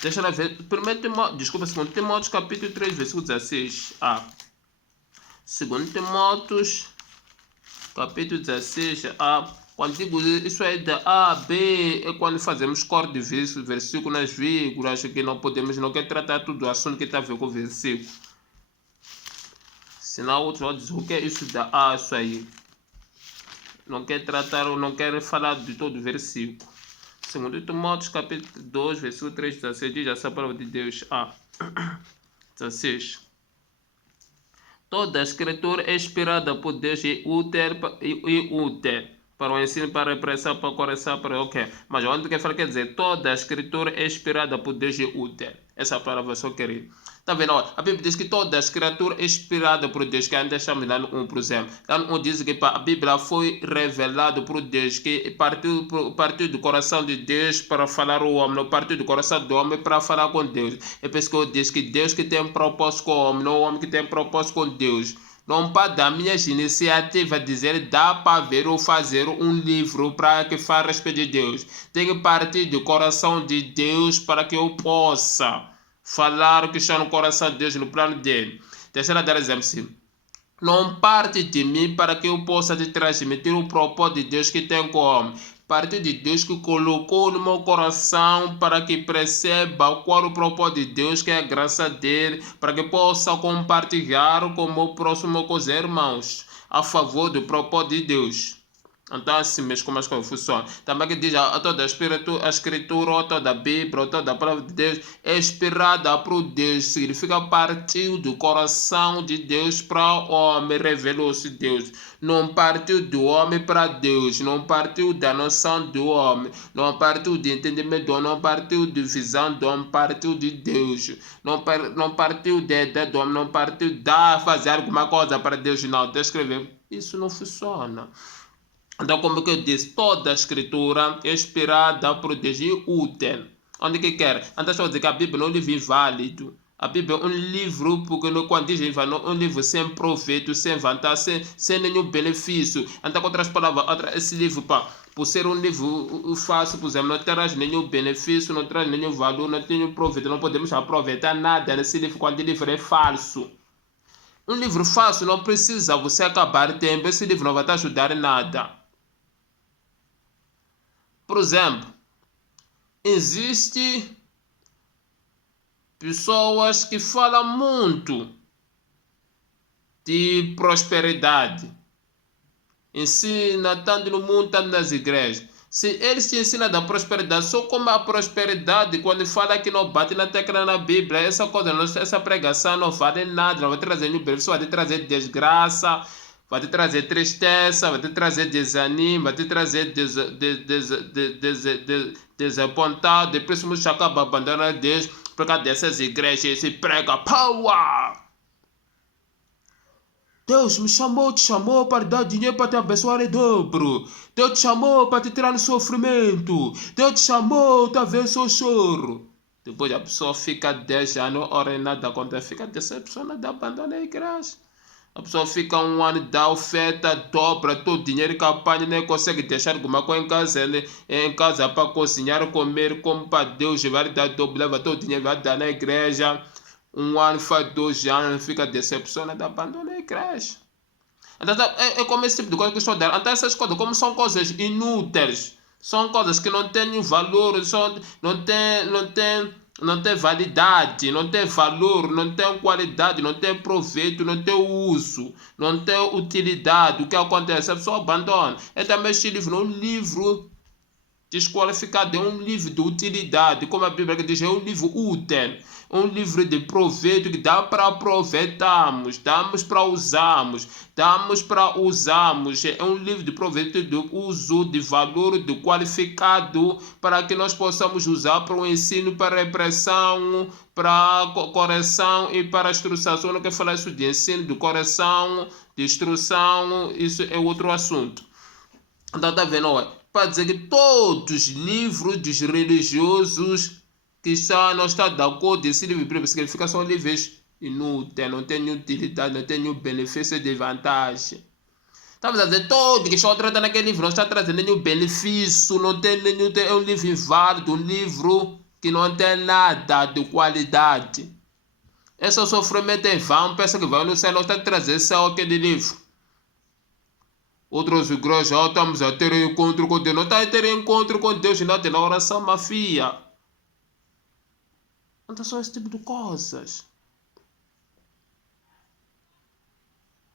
Deixa eu ver. 2 Timóteo capítulo 3, versículo 16. 2 Timóteo capítulo 16. Quando digo isso é da A, B, é quando fazemos corte de versículo nas vírgulas, que não quer tratar tudo o assunto que está a ver com o versículo. Senão outros vão dizer, o que é isso da A, isso aí? Não quer tratar ou não quer falar de todo o versículo. 2 Timóteo capítulo 2, versículo 3, 16, diz essa palavra de Deus. 16. Toda a escritura é inspirada por Deus e útil para o ensino, para a repressão, para a correção, para Mas onde que fala quer dizer, toda a escritura é inspirada por Deus e útil. Essa palavra só querido. Tá vendo? A Bíblia diz que toda a escritura é inspirada por Deus, que ainda chama lá no 1, por exemplo. Lá no 1 diz que a Bíblia foi revelada por Deus, que partiu do coração de Deus para falar o homem, não partiu do coração do homem para falar com Deus. É por isso que eu diz que Deus que tem propósito com o homem, não o homem que tem propósito com Deus. Não pode dar minhas iniciativas dizer dá para ver ou fazer um livro para que fale a respeito de Deus. Tem que partir do coração de Deus para que eu possa falar o que está no coração de Deus, no plano dele. Deixa eu dar exemplo assim. Não parte de mim para que eu possa te transmitir o propósito de Deus que tem com o homem. Parte de Deus que colocou no meu coração para que perceba qual o propósito de Deus, que é a graça dele, para que possa compartilhar com o meu próximo com os irmãos a favor do propósito de Deus. Então assim mesmo como as coisas funcionam. Também que diz toda a escritura, toda a Bíblia, toda a palavra de Deus é inspirada por Deus. Significa partiu do coração de Deus para o homem, revelou-se Deus. Não partiu do homem para Deus, não partiu da noção do homem, não partiu de entendimento do homem, não partiu de visão do homem, partiu de Deus. Não partiu da ideia do homem, não partiu de fazer alguma coisa para Deus, não. Deus escreveu. Isso não funciona. Então, como que eu disse, toda a escritura é inspirada por Deus e útil. Onde que quer? Então, estou a dizer que a Bíblia não é um livro inválido. A Bíblia é um livro, porque quando diz inválido, é um livro sem proveito, sem vantagem, sem nenhum benefício. Então, com outras palavras, esse livro por ser um livro fácil, por exemplo, não traz nenhum benefício, não traz nenhum valor, não tem nenhum proveito, não podemos aproveitar nada nesse livro quando o livro é falso. Um livro fácil não precisa você acabar tempo, esse livro não vai te ajudar em nada. Por exemplo, existe pessoas que falam muito de prosperidade, ensina tanto no mundo, tanto nas igrejas. Se eles te ensinam da prosperidade, só como a prosperidade, quando fala que não bate na tecla na Bíblia, essa coisa, essa pregação não vale nada, não vai trazer nenhum benefício, vai te trazer desgraça, vai te trazer tristeza, vai te trazer desânimo, vai te trazer desapontado, depois você acaba abandonando Deus por causa dessas igrejas, se prega power. Deus me chamou, te chamou para dar dinheiro para te abençoar em dobro. Deus te chamou para te tirar no sofrimento. Deus te chamou para ver seu choro. Depois a pessoa fica 10 anos, ora nada acontece, fica decepcionada, abandona a igreja. A pessoa fica um ano, dá oferta, dobra todo o dinheiro que apanha, nem consegue deixar alguma coisa em casa para cozinhar, comer, como para Deus, vai dar dobro, leva todo o dinheiro, vai dar na igreja. Um ano, faz 2 anos, fica decepcionado, abandona a igreja. Então, é como esse tipo de coisa que eu estou dando. Então, essas coisas, como são coisas inúteis, são coisas que não têm valor, não tem validade, não tem valor, não tem qualidade, não tem proveito, não tem uso, não tem utilidade. O que acontece? A pessoa abandona. É também este livro, um livro desqualificado, é um livro de utilidade, como a Bíblia diz, é um livro útil, um livro de proveito que dá para aproveitarmos, damos para usarmos, é um livro de proveito de uso, de valor, de qualificado, para que nós possamos usar para o ensino, para a repressão, para a correção e para a instrução. Se eu não quero falar isso de ensino, de correção, de instrução, isso é outro assunto. Então, tá vendo? Para dizer que todos os livros dos religiosos que não estão de acordo com esse livro, porque são livros inúteis, não tem nenhuma utilidade, não tem nenhum benefício de vantagem. Estamos a dizer todo que estão tratando aquele livro não está trazendo nenhum benefício, não tem nenhum, é um livro inválido, um livro que não tem nada de qualidade. Esse sofrimento é vão, pensa que vai no céu, não está trazendo só aquele livro. Outras igrejas já estamos a ter encontro com Deus. Não está a ter encontro com Deus, não tem na oração, mafia. Então são esse tipo de coisas.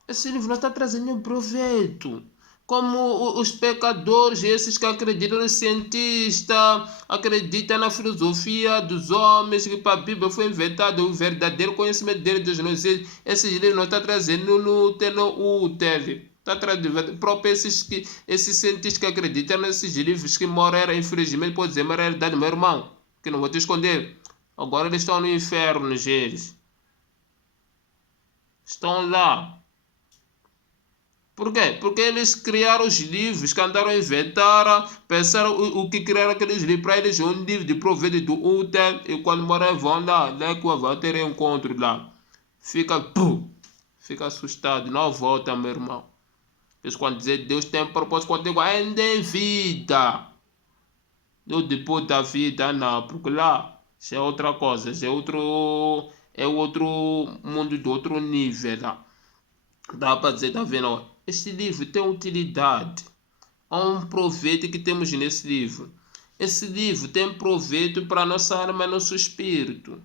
Esse livro não está trazendo nenhum proveito. Como os pecadores, esses que acreditam no cientista, acreditam na filosofia dos homens, que para a Bíblia foi inventado o verdadeiro conhecimento dele, Deus não existe. Esses livros não estão trazendo no útil. Está trazendo próprio esses cientistas que acreditam nesses livros que morreram, infelizmente, pode dizer, mas é a realidade, meu irmão, que não vou te esconder. Agora eles estão no inferno, eles. Estão lá. Por quê? Porque eles criaram os livros, que andaram a inventar, pensaram o que criaram aqueles livros. Para eles é um livro de proveito do útil, e quando morrer vão lá que vão ter encontro lá. Fica assustado, não volta, meu irmão. Isso quando dizer Deus tem propósito contigo ainda em vida. Deus depois da vida, não, porque lá isso é outra coisa, isso é outro mundo de outro nível lá. Dá para dizer, tá vendo? Este livro tem utilidade. Há um proveito que temos nesse livro. Esse livro tem proveito para nossa alma e nosso espírito.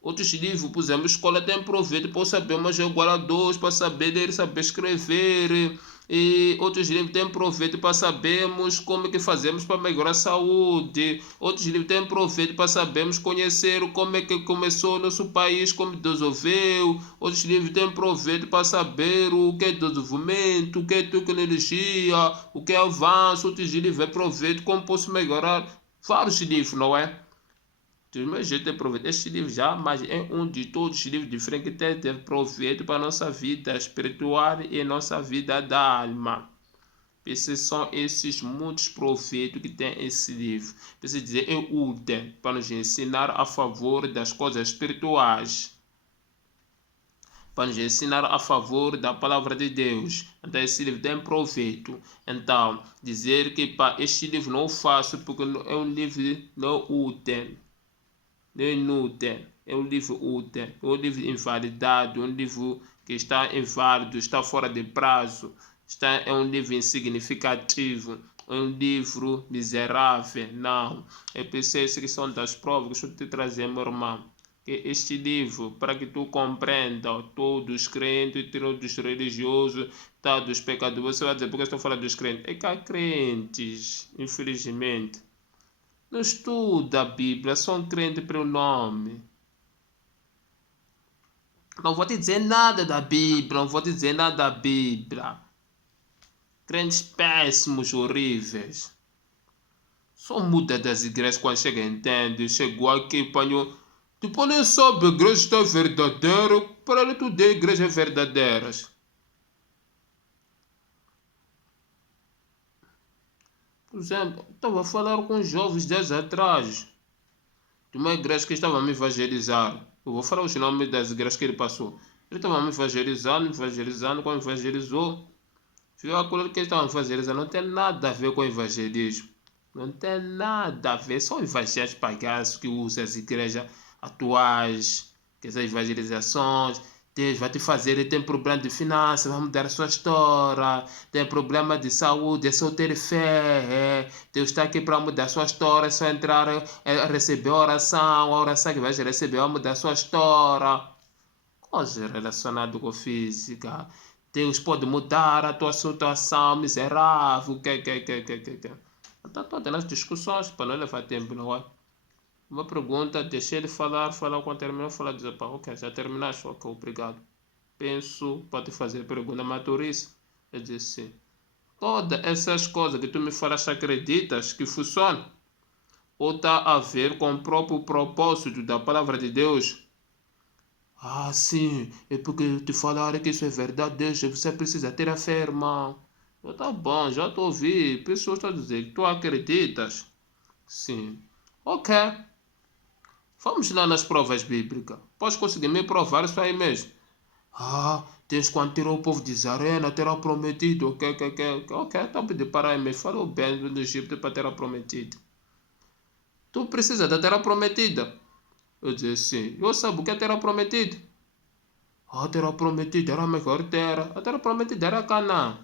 Outros livros, por exemplo, a escola tem proveito para saber uma igual a 2, para saber ler, saber escrever. E outros livros têm proveito para sabermos como que fazemos para melhorar a saúde. Outros livros têm proveito para sabermos conhecer como é que começou o nosso país, como desenvolveu. Outros livros têm proveito para saber o que é desenvolvimento, o que é tecnologia, o que é avanço. Outros livros têm proveito como posso melhorar. Vários livros, não é? Do meu jeito de proveito, este livro jamais é um de todos os livros diferentes que tem proveito para a nossa vida espiritual e nossa vida da alma. Esses são esses muitos proveitos que tem esse livro. Preciso dizer, é útil para nos ensinar a favor das coisas espirituais. para nos ensinar a favor da palavra de Deus. Então esse livro tem proveito. Então, dizer que este livro não faço porque é um livro não útil. Não é inútil. É um livro útil. É um livro invalidado. É um livro que está inválido, está fora de prazo. É um livro insignificativo. É um livro miserável. Não. É preciso que são das provas que eu te trazer, meu irmão. Que este livro, para que tu compreenda todos os crentes, todos os religiosos, todos os pecadores. Você vai dizer, porque eu estou falando dos crentes? É que há crentes, infelizmente. Não estuda a Bíblia, são crentes pelo nome. Não vou te dizer nada da Bíblia, não vou te dizer nada da Bíblia. Crentes péssimos, horríveis. Só muda das igrejas quando chega, entende? Chegou aqui, panhou. Tipo, nem sabe a igreja está verdadeira, para ele tudo é igrejas verdadeiras. Por exemplo, estava a falar com jovens 10 atrás, de uma igreja que estava a me evangelizar. Eu vou falar os nomes das igrejas que ele passou. Ele estava a me evangelizando, quando evangelizou, viu aquilo que ele estava a evangelizar, não tem nada a ver com evangelismo. Não tem nada a ver, são evangelhos pagãos que usam as igrejas atuais, que essas evangelizações. Deus vai te fazer, ele tem problema de finanças, vai mudar a sua história. Tem problema de saúde, é só ter fé. Deus está aqui para mudar a sua história, é só entrar, receber a oração que vai receber vai mudar a sua história. Coisa relacionada com física. Deus pode mudar a tua situação miserável. Que. Está todas nas discussões, para não levar tempo, não é? Uma pergunta, deixei ele falar quando terminou, falar, dizer, pá, ok, já terminaste, ok, obrigado. Penso, pode fazer pergunta, maturice. Eu disse sim. Todas essas coisas que tu me falaste, acreditas que funcionam? Ou está a ver com o próprio propósito da palavra de Deus? Ah, sim, é porque te falaram que isso é verdade, você precisa ter a fé, irmão. Eu, tá bom, já estou ouvindo, pessoas estão a dizer que tu acreditas? Sim. Ok. Vamos lá nas provas bíblicas. Podes conseguir me provar isso aí mesmo? Ah, tens quando tirou o povo de Israel na terra prometida. Ok, então pedi para mim. Falou bem do Egito para a terra prometida. Tu precisa da terra prometida? Eu disse sim. Eu sei o que é terra prometida. A terra prometida era a melhor terra. A terra prometida era Canaã.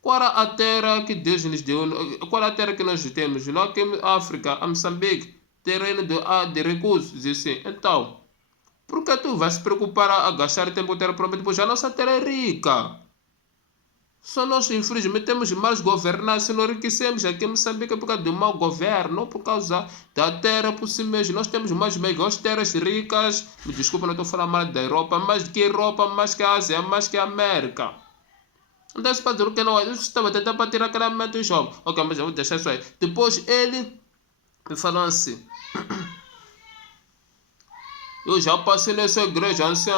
Qual era a terra que Deus nos deu? Qual é a terra que nós temos? Lá aqui em África, a Moçambique, terreno de recursos. Diz assim, então, por que tu vais se preocupar a gastar tempo com terra prometida? Pois a nossa terra é rica. Só nós, infelizmente, temos mais governança e não enriquecemos aqui em Moçambique por causa do mau governo, não por causa da terra por si mesmo. Nós temos mais melhores terras ricas. Me desculpa, não estou falando mal da Europa, mais que a Europa, mais que a Ásia, mais que a América. Então, se fazer o que não é, eu estava tentando para tirar aquela mente do jogo. Ok, mas eu vou deixar isso aí. Depois ele me falou assim. Eu já passei nessa igreja, assim,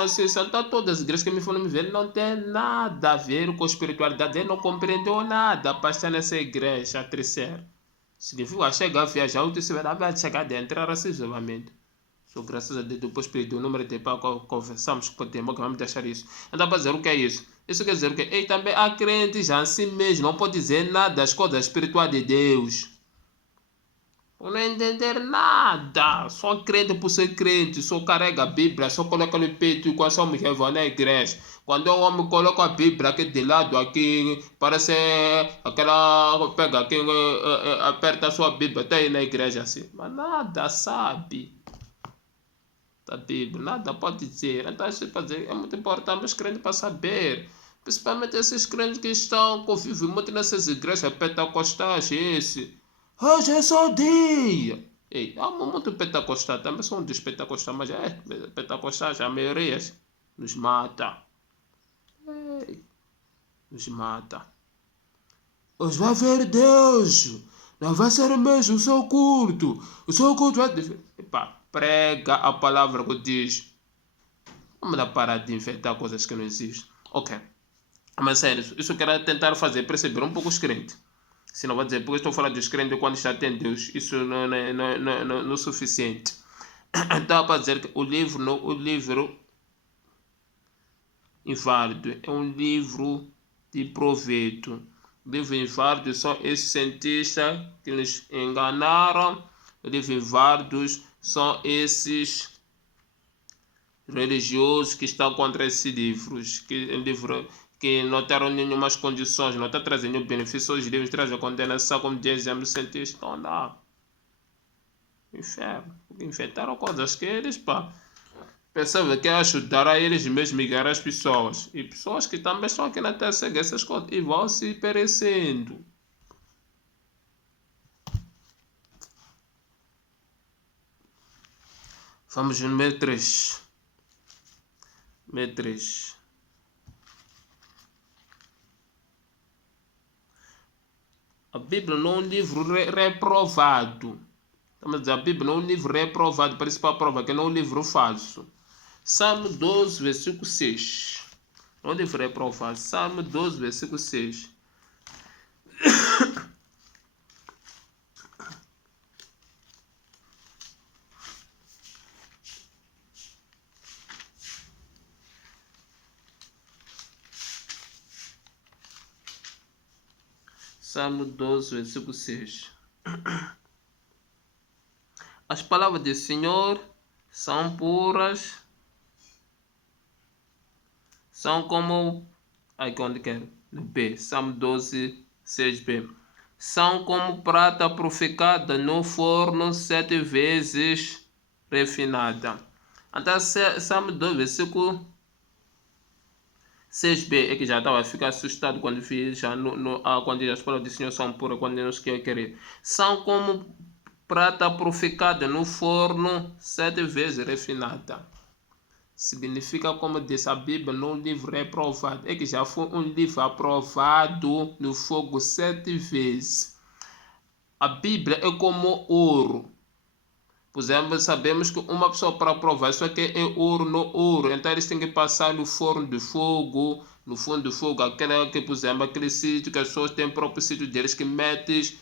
tá todas as igrejas que me foram me ver, não tem nada a ver com espiritualidade, ele não compreendeu nada para estar nessa igreja a terceira. Significa chegar a viajar, eu disse, vai chegar dentro, era racismamente. Só graças a Deus, depois perdi o número de para conversamos com o tempo, que vamos deixar isso. Então, para dizer o que é isso? Isso quer dizer o quê? E também há crentes assim mesmo, não pode dizer nada das coisas espirituais de Deus. Não entender nada. Só crente por ser crente. Só carrega a Bíblia. Só coloca no peito e quando só me vai na igreja. Quando o homem coloca a Bíblia aqui de lado, aqui, parece aquela. Pega aqui, aperta a sua Bíblia, está aí na igreja assim. Mas nada sabe da Bíblia. Nada pode dizer. Então, isso é muito importante os crentes para saber. Principalmente esses crentes que estão convivem muito nessas igrejas pentecostais. Hoje é só dia. Ei, há muito pentecostal, também são dos pentecostais, mas pentecostais, a maioria nos mata. Ei, nos mata. Hoje vai ver Deus. Não vai ser mesmo o seu culto. O seu culto vai... Epa, prega a palavra que diz. Vamos dar parar de inventar coisas que não existem. Ok. Mas sério, isso eu quero tentar fazer perceber um pouco os crentes. Se não vou dizer, porque estou falando dos crentes quando está tem Deus. Isso não é suficiente. Então, para dizer que o livro inválido, é um livro de proveito. Livro inválido são esses cientistas que nos enganaram. Livros inválidos são esses religiosos que estão contra esses livros, que não terão nenhumas condições, não está trazendo benefício aos livros, traz a condenação, como dizemos os cientistas, estão lá. Inferno. Inventaram coisas que eles, pensavam que ajudará eles mesmos a migrar as pessoas. E pessoas que também estão aqui na Terra seguem essas coisas e vão se perecendo. Vamos no número 3. Número 3. A Bíblia não é um livro reprovado. Mas a Bíblia não é um livro reprovado, para isso para prova que não é um livro falso. Salmo 12, versículo 6. Não é um livro reprovado. Salmo 12, versículo 6. Salmo 12, versículo 6. As palavras do Senhor são puras, são como... onde quero? No B, Salmo 12, 6b. São como prata purificada no forno 7 vezes refinada. Então, Salmo 12, versículo 6b, é que já estava a ficar assustado quando vi já quando as palavras do Senhor são puras, quando não se querer. São como prata purificada no forno 7 vezes refinada. Significa, como diz a Bíblia, não um livro reprovado. É que já foi um livro aprovado no fogo 7 vezes. A Bíblia é como ouro. Por exemplo, sabemos que uma pessoa para provar isso aqui é ouro no ouro. Então eles têm que passar no forno de fogo, no fundo do fogo, por exemplo, aquele sítio que as pessoas têm o próprio sítio deles, que metes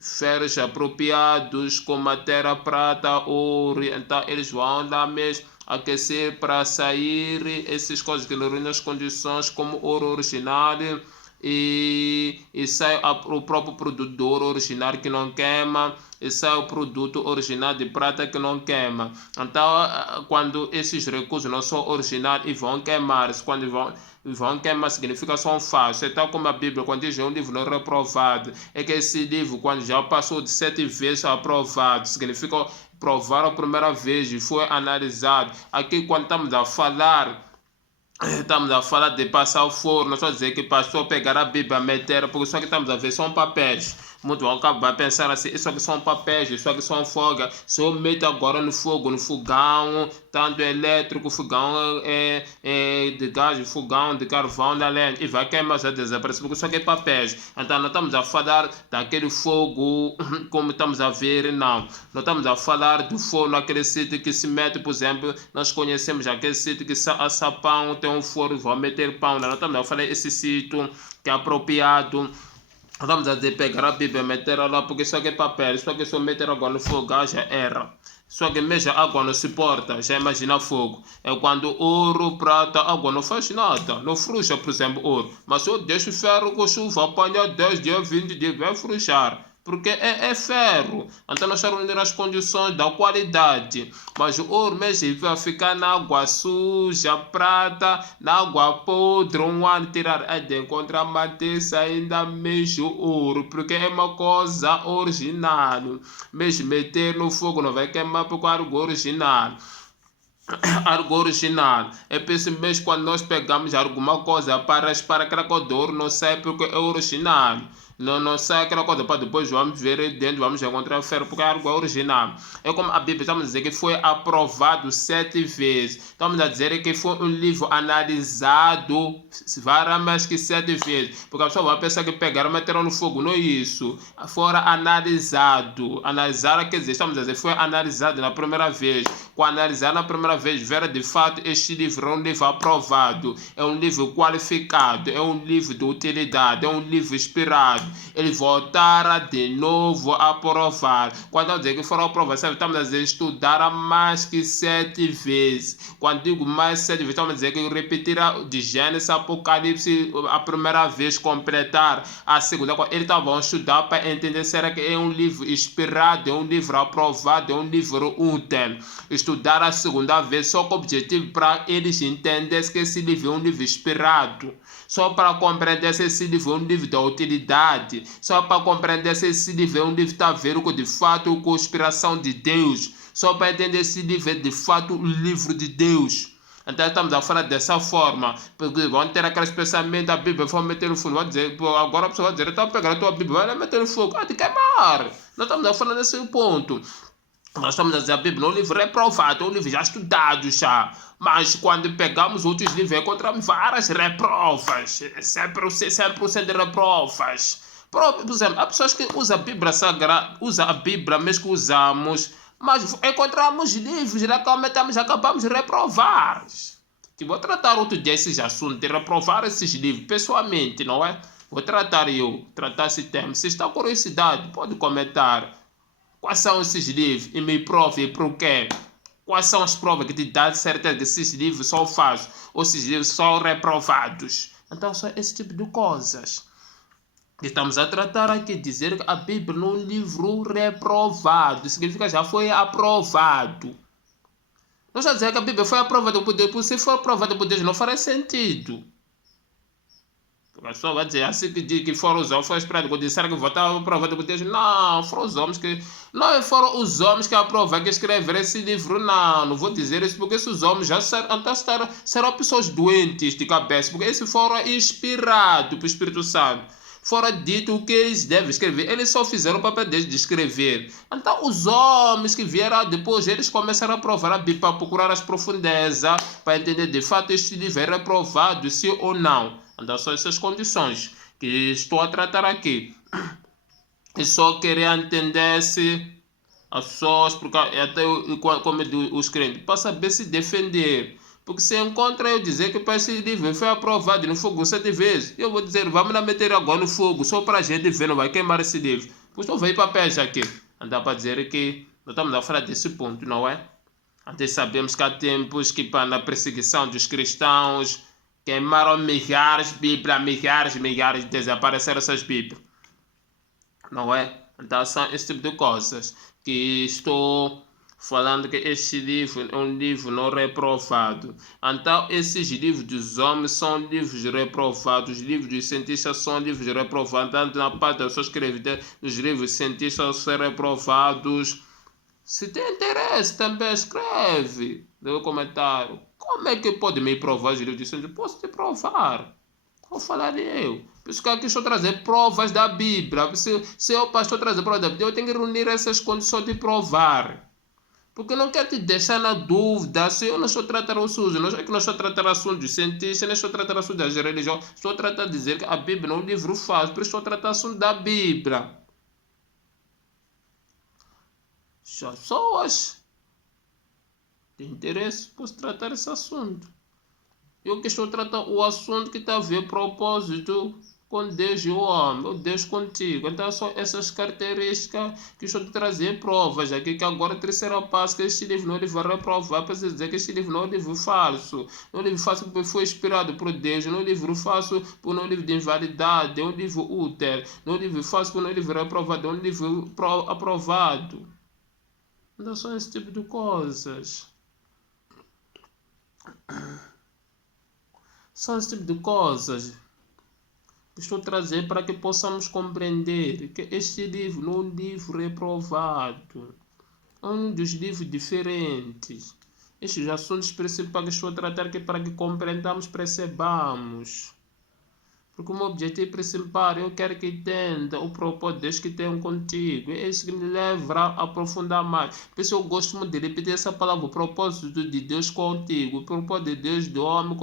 ferros apropriados com matéria prata, ouro. Então eles vão lá mesmo aquecer para sair essas coisas que não nas condições como ouro original. E sai o próprio produto do ouro original que não queima, e sai o produto original de prata que não queima. Então, quando esses recursos não são originais e vão queimar, quando vão queimar significa que são falsos. É tal como a Bíblia, quando diz um livro não reprovado, é que esse livro, quando já passou de 7 vezes aprovado, significa provar a primeira vez e foi analisado. Aqui, quando estamos a falar de passar o forno, só dizer que passou a pegar a Bíblia, meter, porque só que estamos a ver são papéis. Muito bom, vai pensar assim, isso aqui são papéis, isso aqui são folga. Se eu meto agora no fogo, no fogão, tanto elétrico, fogão de gás, fogão de carvão, da lenha, e vai queimar, já desaparece, porque isso aqui é papéis. Então não estamos a falar daquele fogo como estamos a ver, não. Não estamos a falar do forno, aquele sítio que se mete, por exemplo, nós conhecemos aquele sítio que assa pão, tem um forno, vão meter pão. Não estamos a falar esse sítio que é apropriado. Vamos a dizer, pegar a Bíblia, meter lá, porque isso aqui é papel, isso aqui só meter água no fogo, já era. Só que mesmo a água não se porta, já imagina fogo. É quando ouro, prata, água não faz nada, não fruxa, por exemplo, ouro. Mas se eu deixo ferro com chuva, apanha 10 dias, 20 dias, vai fruxar. Porque é ferro. Então nós estamos nas condições da qualidade. Mas o ouro mesmo vai ficar na água suja, prata, na água podre, um ano tirar de encontrar matéria ainda mesmo ouro. Porque é uma coisa original. Mesmo meter no fogo não vai queimar porque é algo original. Algo original. É por isso mesmo quando nós pegamos alguma coisa para aquela coisa de ouro, não sai porque é original. Não sai aquela coisa para depois vamos ver dentro, vamos encontrar ferro porque é algo original. É como a Bíblia, estamos a dizer que foi aprovado 7 vezes. Estamos a dizer que foi um livro analisado mais que 7 vezes. Porque a pessoa vai pensar que pegaram e meteram no fogo. Não é isso. Fora analisado. Analisar quer dizer, estamos a dizer, foi analisado na primeira vez. Quando analisar na primeira vez, ver de fato este livro é um livro aprovado. É um livro qualificado. É um livro de utilidade. É um livro inspirado. ele voltará de novo a provar. Quando eu dizer que for a prova, estamos a dizer estudar mais que 7 vezes. Quando digo mais 7 vezes, estamos a dizer que repetirá de Gênesis, Apocalipse a primeira vez, completar a segunda. Ele estava a estudar para entender se era que é um livro inspirado, é um livro aprovado, é um livro útil. Estudar a segunda vez só com o objetivo para eles entenderem que esse livro é um livro inspirado. Só para compreender se esse livro é um livro da utilidade. Só para compreender se esse livro é um livro que está a ver com de fato com a inspiração de Deus. Só para entender se esse livro é de fato o livro de Deus. Então estamos a falar dessa forma, porque vão ter aqueles pensamentos da Bíblia, vão meter no fogo, vão dizer, agora a pessoa vai dizer, então pegar a tua Bíblia, vai meter no fogo, de queimar. Nós estamos a falar nesse ponto. Nós estamos a dizer, a Bíblia é um livro reprovado, é um livro já estudado já. Mas quando pegamos outros livros, encontramos várias reprovas, 100% de reprovas. Por exemplo, há pessoas que usam a Bíblia Sagrada, usam a Bíblia, mesmo que usamos, mas encontramos livros, acabamos de reprovar. Que vou tratar outro dia esses assuntos, de reprovar esses livros, pessoalmente, não é? Vou tratar esse tema. Se está com curiosidade, pode comentar. Quais são esses livros? E me prove por quê. Quais são as provas que te dão certeza que esses livros são falsos ou esses livros são reprovados? Então, são esse tipo de coisas que estamos a tratar aqui. Dizer que a Bíblia não é um livro reprovado significa que já foi aprovado. Não está dizendo que a Bíblia foi aprovada por Deus, porque se for aprovada por Deus não fará sentido. A pessoa vai dizer assim que foram os homens, foi esperado que disseram que votaram aprovado por Deus. Não, foram os homens que. Não foram os homens que aprovaram, que escreveram esse livro. Não vou dizer isso, porque esses homens já serão pessoas doentes de cabeça, porque esses foram inspirados pelo Espírito Santo. Fora dito o que eles devem escrever. Eles só fizeram o papel deles de escrever. Então, os homens que vieram depois, eles começaram a provar a Bíblia para procurar as profundezas, para entender de fato este livro é reprovado, sim ou não. Então, são essas condições que estou a tratar aqui. E só querer entender-se as pessoas, porque até como os crentes, para saber se defender. Porque se encontra eu dizer que para esse livro foi aprovado no fogo 7 vezes, eu vou dizer, vamos lá meter agora no fogo, só para a gente ver, não vai queimar esse livro. Pois não veio papéis aqui. Andar para dizer que nós estamos a falar desse ponto, não é? Antes sabemos que há tempos que para na perseguição dos cristãos queimaram milhares de Bíblias, milhares, desapareceram essas Bíblias. Não é? Então são esse tipo de coisas que estou falando, que este livro é um livro não reprovado. Então, esses livros dos homens são livros reprovados. Os livros dos cientistas são livros reprovados. Tanto na parte da pessoa escrever, os livros cientistas são reprovados. Se tem interesse, também escreve no comentário. Como é que pode me provar os livros dos cientistas? Posso te provar. Vou falar eu. Por isso que aqui estou trazendo provas da Bíblia. Se eu pastor trazer provas da Bíblia, eu tenho que reunir essas condições de provar. Porque eu não quero te deixar na dúvida se eu não estou tratando assuntos. Não é que não estou tratando assuntos dos cientistas, não estou tratando assuntos das religiões. Estou tratando de dizer que a Bíblia não é um livro fácil, por isso estou tratando assuntos da Bíblia. Se as pessoas têm interesse, posso tratar esse assunto. Eu que estou tratando o assunto que está a ver propósito com Deus e o homem, o Deus contigo. Então são essas características que estou a trazer provas aqui, que agora o terceiro passo, que este livro não ele vai reprovar, para dizer que este livro não é um livro falso. Não é um livro falso porque foi inspirado por Deus, não é um livro falso por não é um livro de invalidade, é um livro útil. Não é um livro falso por não é um livro reprovado, é um livro aprovado. Então são esse tipo de coisas. São esse tipo de coisas que estou a trazer para que possamos compreender que este livro não é um livro reprovado. É um dos livros diferentes. Estes assuntos principais que estou a tratar aqui para que compreendamos, percebamos. Porque o meu objetivo principal, eu quero que entenda o propósito de Deus que tem contigo. É isso que me leva a aprofundar mais. Por isso eu gosto muito de repetir essa palavra, o propósito de Deus contigo. O propósito de Deus do homem,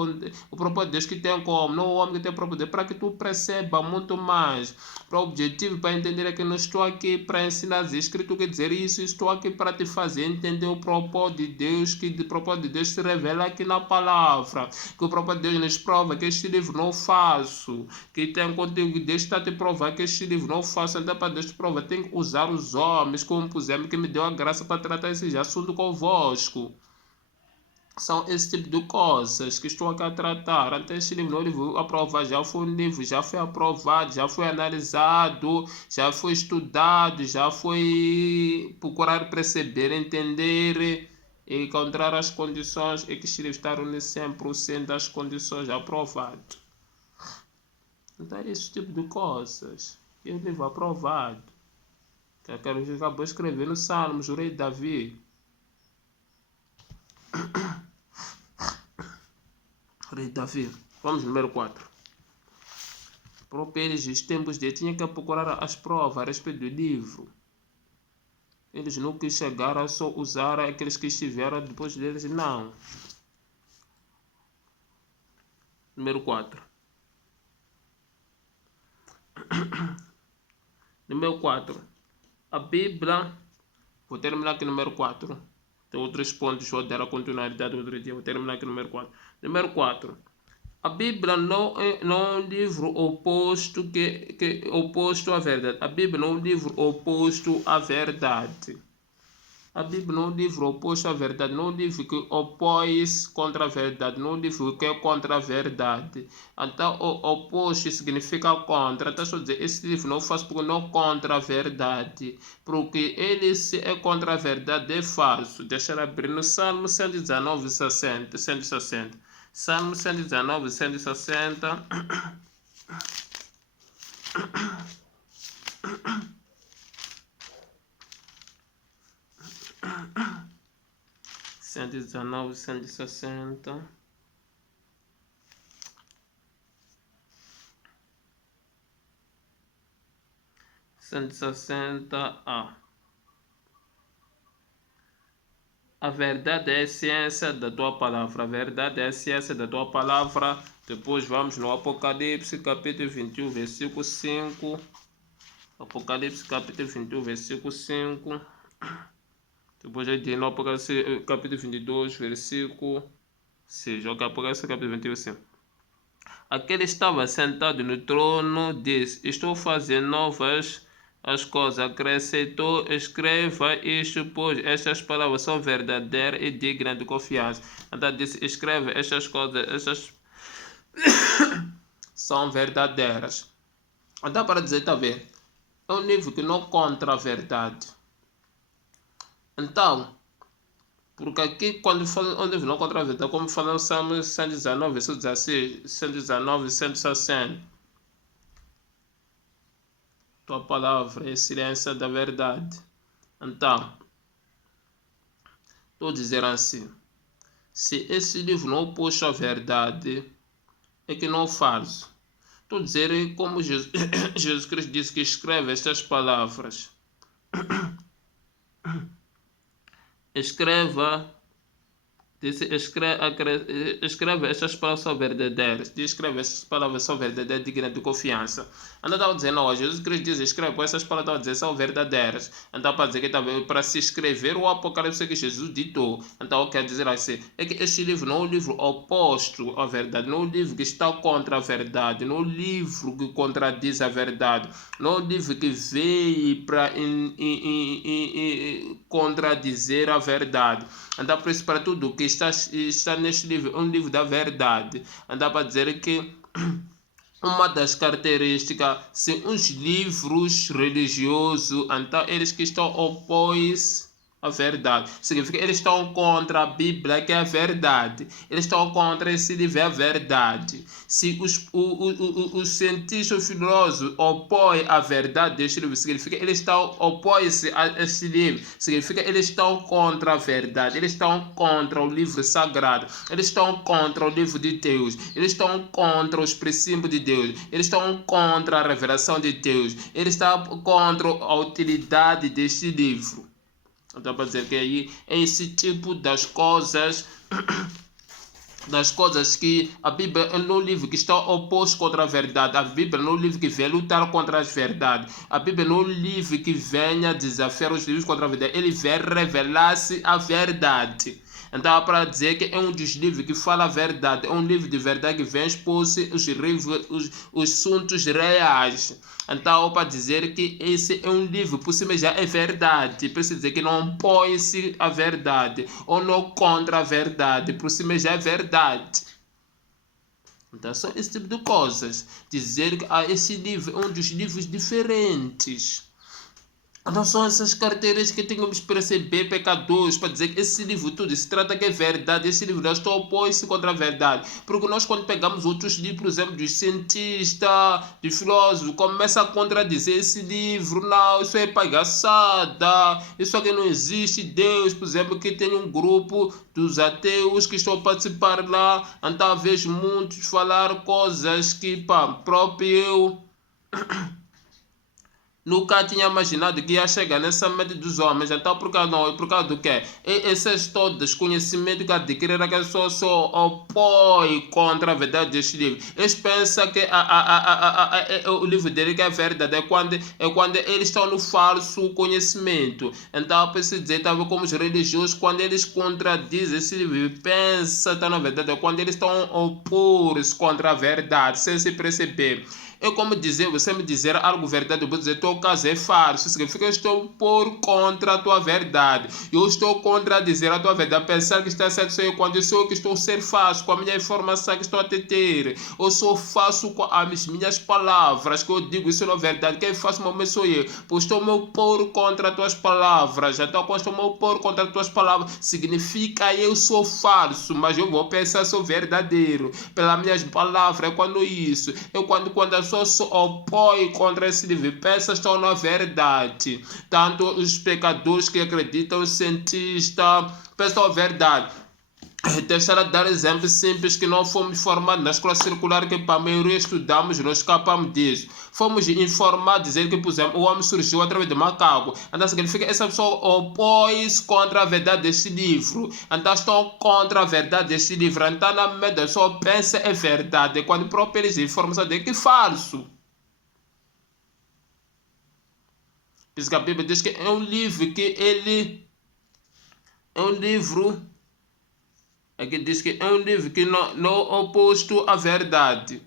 o propósito de Deus que tem como, não o homem que tem propósito. Para que tu perceba muito mais. Para o objetivo, para entender que eu não estou aqui para ensinar as escrituras, quer dizer isso, estou aqui para te fazer entender o propósito de Deus, que o propósito de Deus se revela aqui na palavra. Que o propósito de Deus nos prova que este livro não é falso. livro que tem conteúdo. Deus está a te provar que este livro não faça, então para Deus te provar, tem que usar os homens como pusemos que me deu a graça para tratar esse assunto convosco. São esse tipo de coisas que estou aqui a tratar. Até este livro não vou aprovar, já foi um livro, já foi aprovado, já foi analisado, já foi estudado, já foi procurar perceber, entender e encontrar as condições e que este livro está reunindo 100% das condições aprovado. Então é esse tipo de coisas. E o livro aprovado. Que acabou de escrever no Salmos, o rei Davi. Rei Davi. Vamos no número 4. Próprio eles, os tempos de tinham que procurar as provas a respeito do livro. Eles não quis chegar a só usar aqueles que estiveram depois deles, não. Número 4. Número 4. A Bíblia. Vou terminar aqui no número 4. Tem outros pontos, vou dar a continuidade outro dia. Vou terminar aqui no número 4. Número 4. A Bíblia não é um livro oposto, oposto à verdade. A Bíblia não é um livro oposto à verdade. A Bíblia não é um livro oposto à verdade. Não é um livro que opõe-se contra a verdade. Não é um livro que é contra a verdade. Então, o oposto significa contra. Então, estou a dizer, esse livro não faz porque não é contra a verdade. Porque ele, se é contra a verdade, é falso. Deixa eu abrir no Salmo 119, 160. Salmo 119, 160. 119, 160. A verdade é a ciência da tua palavra. A verdade é a ciência da tua palavra. Depois vamos no Apocalipse, capítulo 21, versículo 5. Apocalipse, capítulo 21, versículo 5. Depois eu digo no Apocalipse, capítulo 22, versículo 6. Apocalipse, capítulo 21, 5. Aquele estava sentado no trono, disse: Estou fazendo novas as coisas. Acrescentou: Escreva isto, pois estas palavras são verdadeiras e dignas de confiança. Então disse: Escreve estas coisas, estas são verdadeiras. Então para dizer, está a ver? É um livro que não contra a verdade. Então, porque aqui quando fala um livro não contra a verdade, como falamos no Salmo 119, versículo 16, 119, 160. Tua palavra é a ciência da verdade. Então, estou a dizer assim, se esse livro não puxa a verdade, é que não é falso. Estou a dizer como Jesus Cristo disse que escreve estas palavras. Escreve estas palavras são verdadeiras. Escreve estas palavras são verdadeiras, dignas de confiança. Então estava dizendo, não, Jesus Cristo diz, escreve, essas palavras estava dizendo são verdadeiras. Então para dizer que também para se escrever o Apocalipse que Jesus ditou. Então eu quero dizer assim, é que este livro não é um livro oposto à verdade, não é um livro que está contra a verdade, não é um livro que contradiz a verdade, não é um livro que veio para contradizer a verdade. Então por isso, para tudo que está neste livro, é um livro da verdade. Então para dizer que uma das características são os livros religiosos, então eles que estão opostos à verdade. Significa que eles estão contra a Bíblia, que é a verdade. Eles estão contra esse livro, é a verdade. Se os cientistas filósofos opõem a verdade deste livro, significa que eles estão opõem-se a esse livro. Significa que eles estão contra a verdade. Eles estão contra o livro sagrado. Eles estão contra o livro de Deus. Eles estão contra os princípios de Deus. Eles estão contra a revelação de Deus. Eles estão contra a utilidade deste livro. Então, para dizer que aí é esse tipo das coisas que a Bíblia é um livro que está oposto contra a verdade. A Bíblia não é um livro que vem lutar contra as verdades. A Bíblia não é um livro que venha desafiar os livros contra a verdade. Ele vem revelar-se a verdade. Então, para dizer que é um dos livros que fala a verdade, é um livro de verdade que vem expor os assuntos reais. Então, para dizer que esse é um livro, por cima já é verdade, precisa dizer que não põe-se a verdade, ou não contra a verdade, por cima já é verdade. Então, são esse tipo de coisas. Dizer que esse livro é um dos livros diferentes. Não são essas carteiras que temos que perceber, pecadores, para dizer que esse livro tudo se trata que é verdade, esse livro não está oposto contra a verdade. Porque nós, quando pegamos outros livros, por exemplo, dos cientistas, de filósofos, começa a contradizer esse livro. Não, isso é palhaçada, isso aqui não existe. Deus, por exemplo, que tem um grupo dos ateus que estão a participar lá, então vejo muitos falar coisas que, pá, próprio eu nunca tinha imaginado que ia chegar nessa mente dos homens. Então, por causa do quê? Esses todos conhecimentos que adquiriram que só opõem contra a verdade deste livro. Eles pensam que o livro dele que é verdade é quando eles estão no falso conhecimento. Então, eu preciso dizer, talvez como os religiosos, quando eles contradizem esse livro, pensam que está na verdade, é quando eles estão a opor-se contra a verdade, sem se perceber. É como dizer, você me dizer algo verdade, eu vou dizer, teu caso é falso. Significa que eu estou por contra a tua verdade. Eu estou contra dizer a tua verdade. Pensar que está certo sou eu, quando eu sou que estou a ser falso com a minha informação que estou a ter. Eu sou falso com as minhas palavras, que eu digo isso não é verdade. Quem faz momento sou eu. Pois estou a por contra as tuas palavras. Então, quando estou a por contra as tuas palavras, significa que eu sou falso, mas eu vou pensar sou verdadeiro. Pelas minhas palavras, é quando isso. Eu quando a pessoa se opõe contra esse livro, pensa estão na verdade. Tanto os pecadores que acreditam, os cientistas, pensam a verdade. Deixar de dar exemplos simples que não fomos formados na escola circular que para a maioria estudamos, nós escapamos disso. Fomos informados dizer que, por exemplo, o homem surgiu através de macaco. Então significa que essa pessoa opõe-se contra a verdade deste livro. Então estão contra a verdade deste livro. Então na mente da pessoa pensa é verdade, quando próprio eles informam de que é falso. Por isso que a Bíblia diz que é um livro que ele é um livro que diz que é um livro que não é oposto à verdade.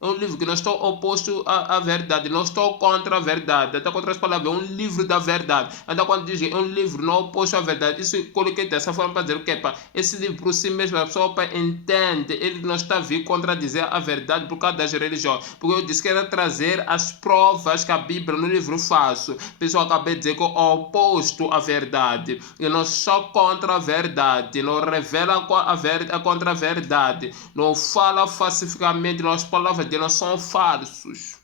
É um livro que não estou oposto à verdade, não estou contra a verdade. Até com outras palavras, é um livro da verdade. Então, quando diz que é um livro não oposto à verdade, isso eu coloquei dessa forma para dizer o que esse livro por si mesmo, a pessoa entende, ele não está a vir contradizer a verdade por causa das religiões. Porque eu disse que era trazer as provas que a Bíblia no livro faz. Pessoal, acabei de dizer que é oposto à verdade. E não só contra a verdade, não revela contra a verdade, não fala falsificamente, não as palavras não são falsos.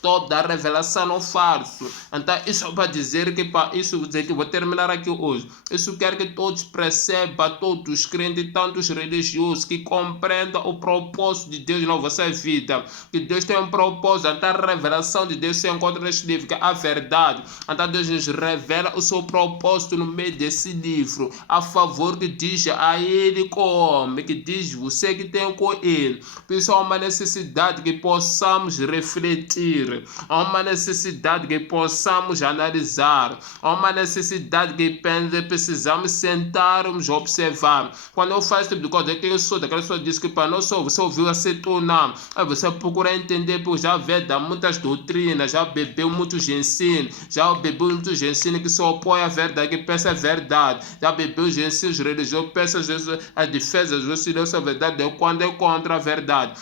Toda a revelação não falso. Então, isso para dizer que isso dizer que vou terminar aqui hoje. Isso quer que todos percebam, todos os crentes, tanto os religiosos, que compreendam o propósito de Deus na vossa vida. Que Deus tem um propósito. Então, a revelação de Deus se encontra neste livro, que é a verdade. Então, Deus nos revela o seu propósito no meio desse livro, a favor que diz a Ele como, que diz você que tem com Ele. Por isso, há uma necessidade que possamos refletir. Há uma necessidade que possamos analisar. Há uma necessidade que precisamos sentarmos e observar. Quando eu faço esse tipo de coisa, é que eu sou daquela pessoa que diz que para não só você ouviu a setona, você procura entender, porque já vê muitas doutrinas, já bebeu muitos ensinos, já bebeu muitos ensinos que se opõem à verdade, que pensa a verdade, já bebeu os ensinos religiosos, pensa as defesas da verdade, é quando é contra a verdade.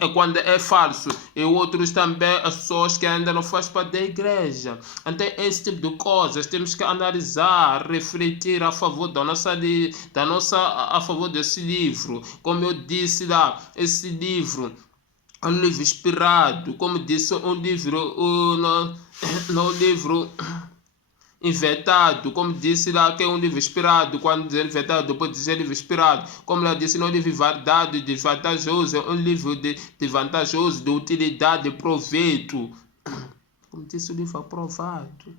É quando é falso, e outros também, as pessoas que ainda não fazem parte da igreja. Então, esse tipo de coisas temos que analisar, refletir a favor a favor desse livro. Como eu disse lá, esse livro é um livro inspirado, como disse, um livro, no livro inventado, como disse lá que é um livro inspirado, quando dizer inventado, depois dizer livro inspirado, como ela disse, não é um livro verdade, de vantajoso, é um livro de vantajoso, de utilidade, de proveito. Como disse o livro aprovado.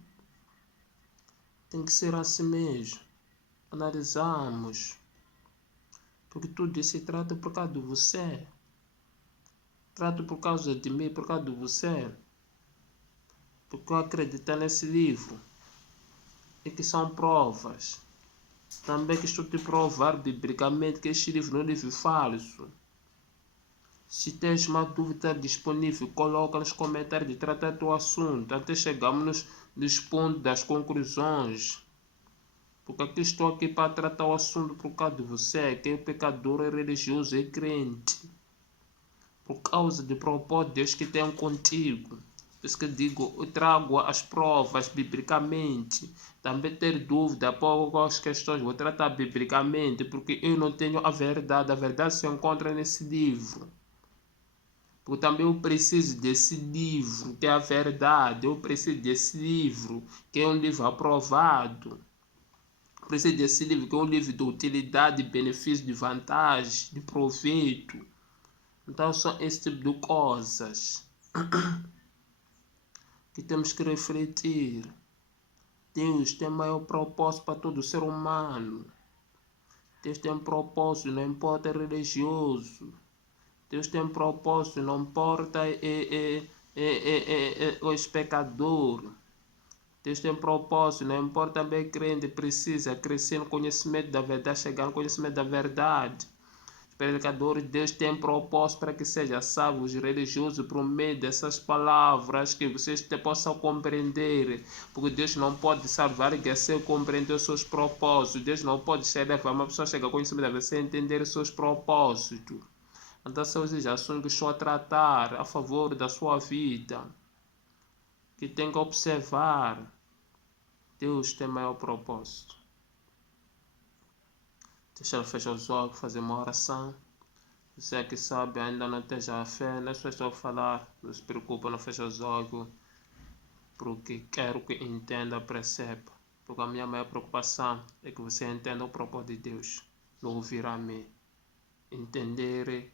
Tem que ser assim mesmo. Analisamos. Porque tudo isso se trata por causa de você. Trata por causa de mim, por causa de você. Porque eu acredito nesse livro. E que são provas. Também que estou te provar biblicamente que este livro não é um livro falso. Se tens uma dúvida disponível, coloca nos comentários de tratar do assunto, até chegarmos nos pontos das conclusões. Porque aqui estou aqui para tratar o assunto por causa de você, que é pecador, é religioso, é crente. Por causa do propósito de Deus que tem contigo. Por isso que digo, eu trago as provas biblicamente. Também ter dúvida por algumas questões, vou tratar biblicamente, porque eu não tenho a verdade se encontra nesse livro. Porque também eu preciso desse livro, que é a verdade, eu preciso desse livro, que é um livro aprovado. Eu preciso desse livro, que é um livro de utilidade, de benefício, de vantagem, de proveito. Então são esse tipo de coisas que temos que refletir. Deus tem maior propósito para todo ser humano. Deus tem propósito, não importa religioso. Deus tem propósito, não importa os pecadores. Deus tem propósito, não importa bem crente, precisa crescer no conhecimento da verdade, chegar no conhecimento da verdade. Os predicadores, Deus tem propósito para que sejam salvos, religiosos, por meio dessas palavras, que vocês possam compreender. Porque Deus não pode salvar e sem compreender os seus propósitos. Deus não pode levar uma pessoa a chegar ao conhecimento da verdade sem entender os seus propósitos. Então são esses assuntos que estou a tratar a favor da sua vida, que tem que observar. Deus tem maior propósito. Deixa eu fechar os olhos, fazer uma oração. Você que sabe, ainda não esteja a fé, não estou a falar, não se preocupe, não feche os olhos, porque quero que entenda, perceba. Porque a minha maior preocupação é que você entenda o propósito de Deus, não ouvir a mim. Entender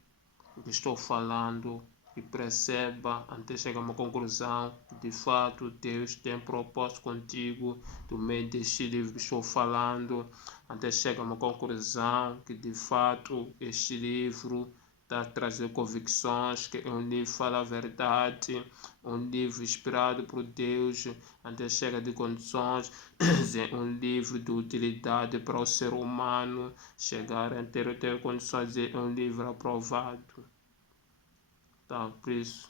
o que estou falando e perceba, até chegar a uma conclusão, que de fato Deus tem propósito contigo, do meio deste livro que estou falando, até chegar a uma conclusão que de fato este livro está a trazer convicções, que é um livro que fala a verdade, um livro inspirado por Deus, até chega de condições, é um livro de utilidade para o ser humano, chegar a ter condições, é um livro aprovado. Tá, por isso,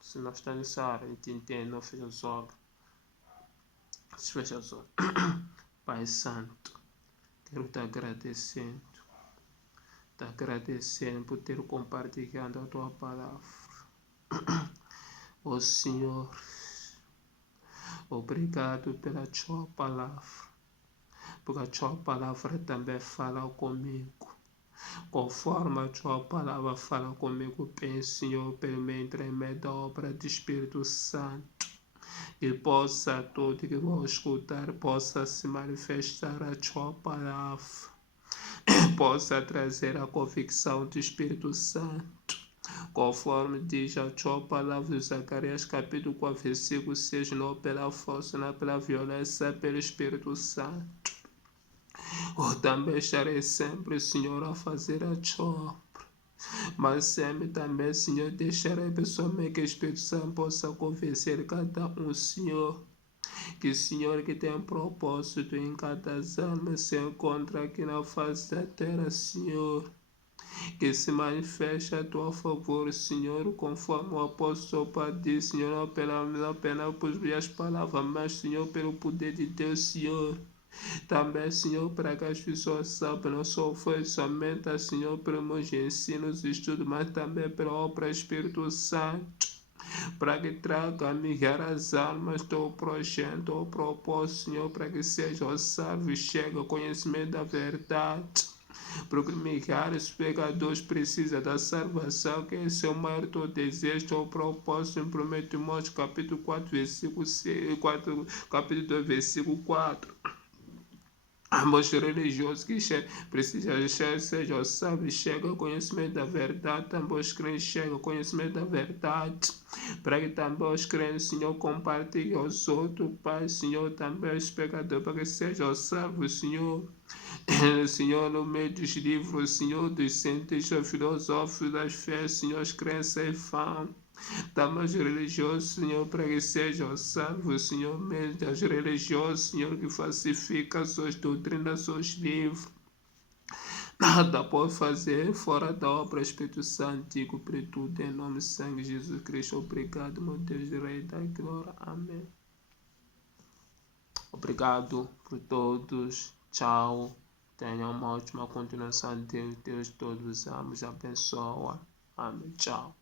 se nós estamos nessa área, a gente entende, não fecha os olhos. Se fecha os olhos. Pai Santo, quero te agradecendo. Te agradecendo por ter compartilhado a tua palavra. Ó Senhor, obrigado pela tua palavra. Porque a tua palavra também fala comigo. Conforme a tua palavra fala comigo, penso, Senhor, pelo meio da obra do Espírito Santo, que possa todo que vou escutar, possa se manifestar a tua palavra, possa trazer a convicção do Espírito Santo, conforme diz a tua palavra, Zacarias capítulo 4, versículo 6, não pela força, não pela violência, pelo Espírito Santo. Eu também estarei sempre, Senhor, a fazer a tua obra. Mas sempre também, Senhor, deixarei pessoalmente que o Espírito Santo possa convencer cada um, Senhor. Que o Senhor que tem propósito em cada alma se encontra aqui na face da terra, Senhor. Que se manifeste a tua favor, Senhor, conforme o apóstolo Paulo diz, Senhor, não apenas por minhas palavras, mas, Senhor, pelo poder de Deus, Senhor. Também, Senhor, para que as pessoas saibam, não só foi somente, Senhor, pelos ensinos e estudos, mas também pela obra do Espírito Santo, para que traga a migrar as almas do projeto, do propósito, Senhor, para que sejam salvos e chegue ao conhecimento da verdade. Porque milhares de pecadores precisam da salvação, que esse é o maior do desejo, o propósito, em 1 Timóteo capítulo 4, versículo 6, capítulo 2, versículo 4. Ambos religiosos que precisam sejam sábios, chegam ao conhecimento da verdade, também os crentes chegam ao conhecimento da verdade, para que também os crentes, Senhor, compartilhem aos outros, Pai, Senhor, também os pecadores, para que sejam salvos, Senhor. Senhor, no meio dos livros, Senhor, dos cientistas, filosóficos das fés, Senhor, as crenças e fãs. Dá mais religiosos, Senhor, para que sejam salvos, Senhor, mesmo das religiosos, Senhor, que falsificam suas doutrinas, seus livros. Nada pode fazer fora da obra, Espírito Santo, digo para tudo, em nome de sangue de Jesus Cristo. Obrigado, meu Deus, Rei da glória. Amém. Obrigado por todos. Tchau. Tenha uma ótima continuação. Deus todos os amos abençoa. Amém. Tchau.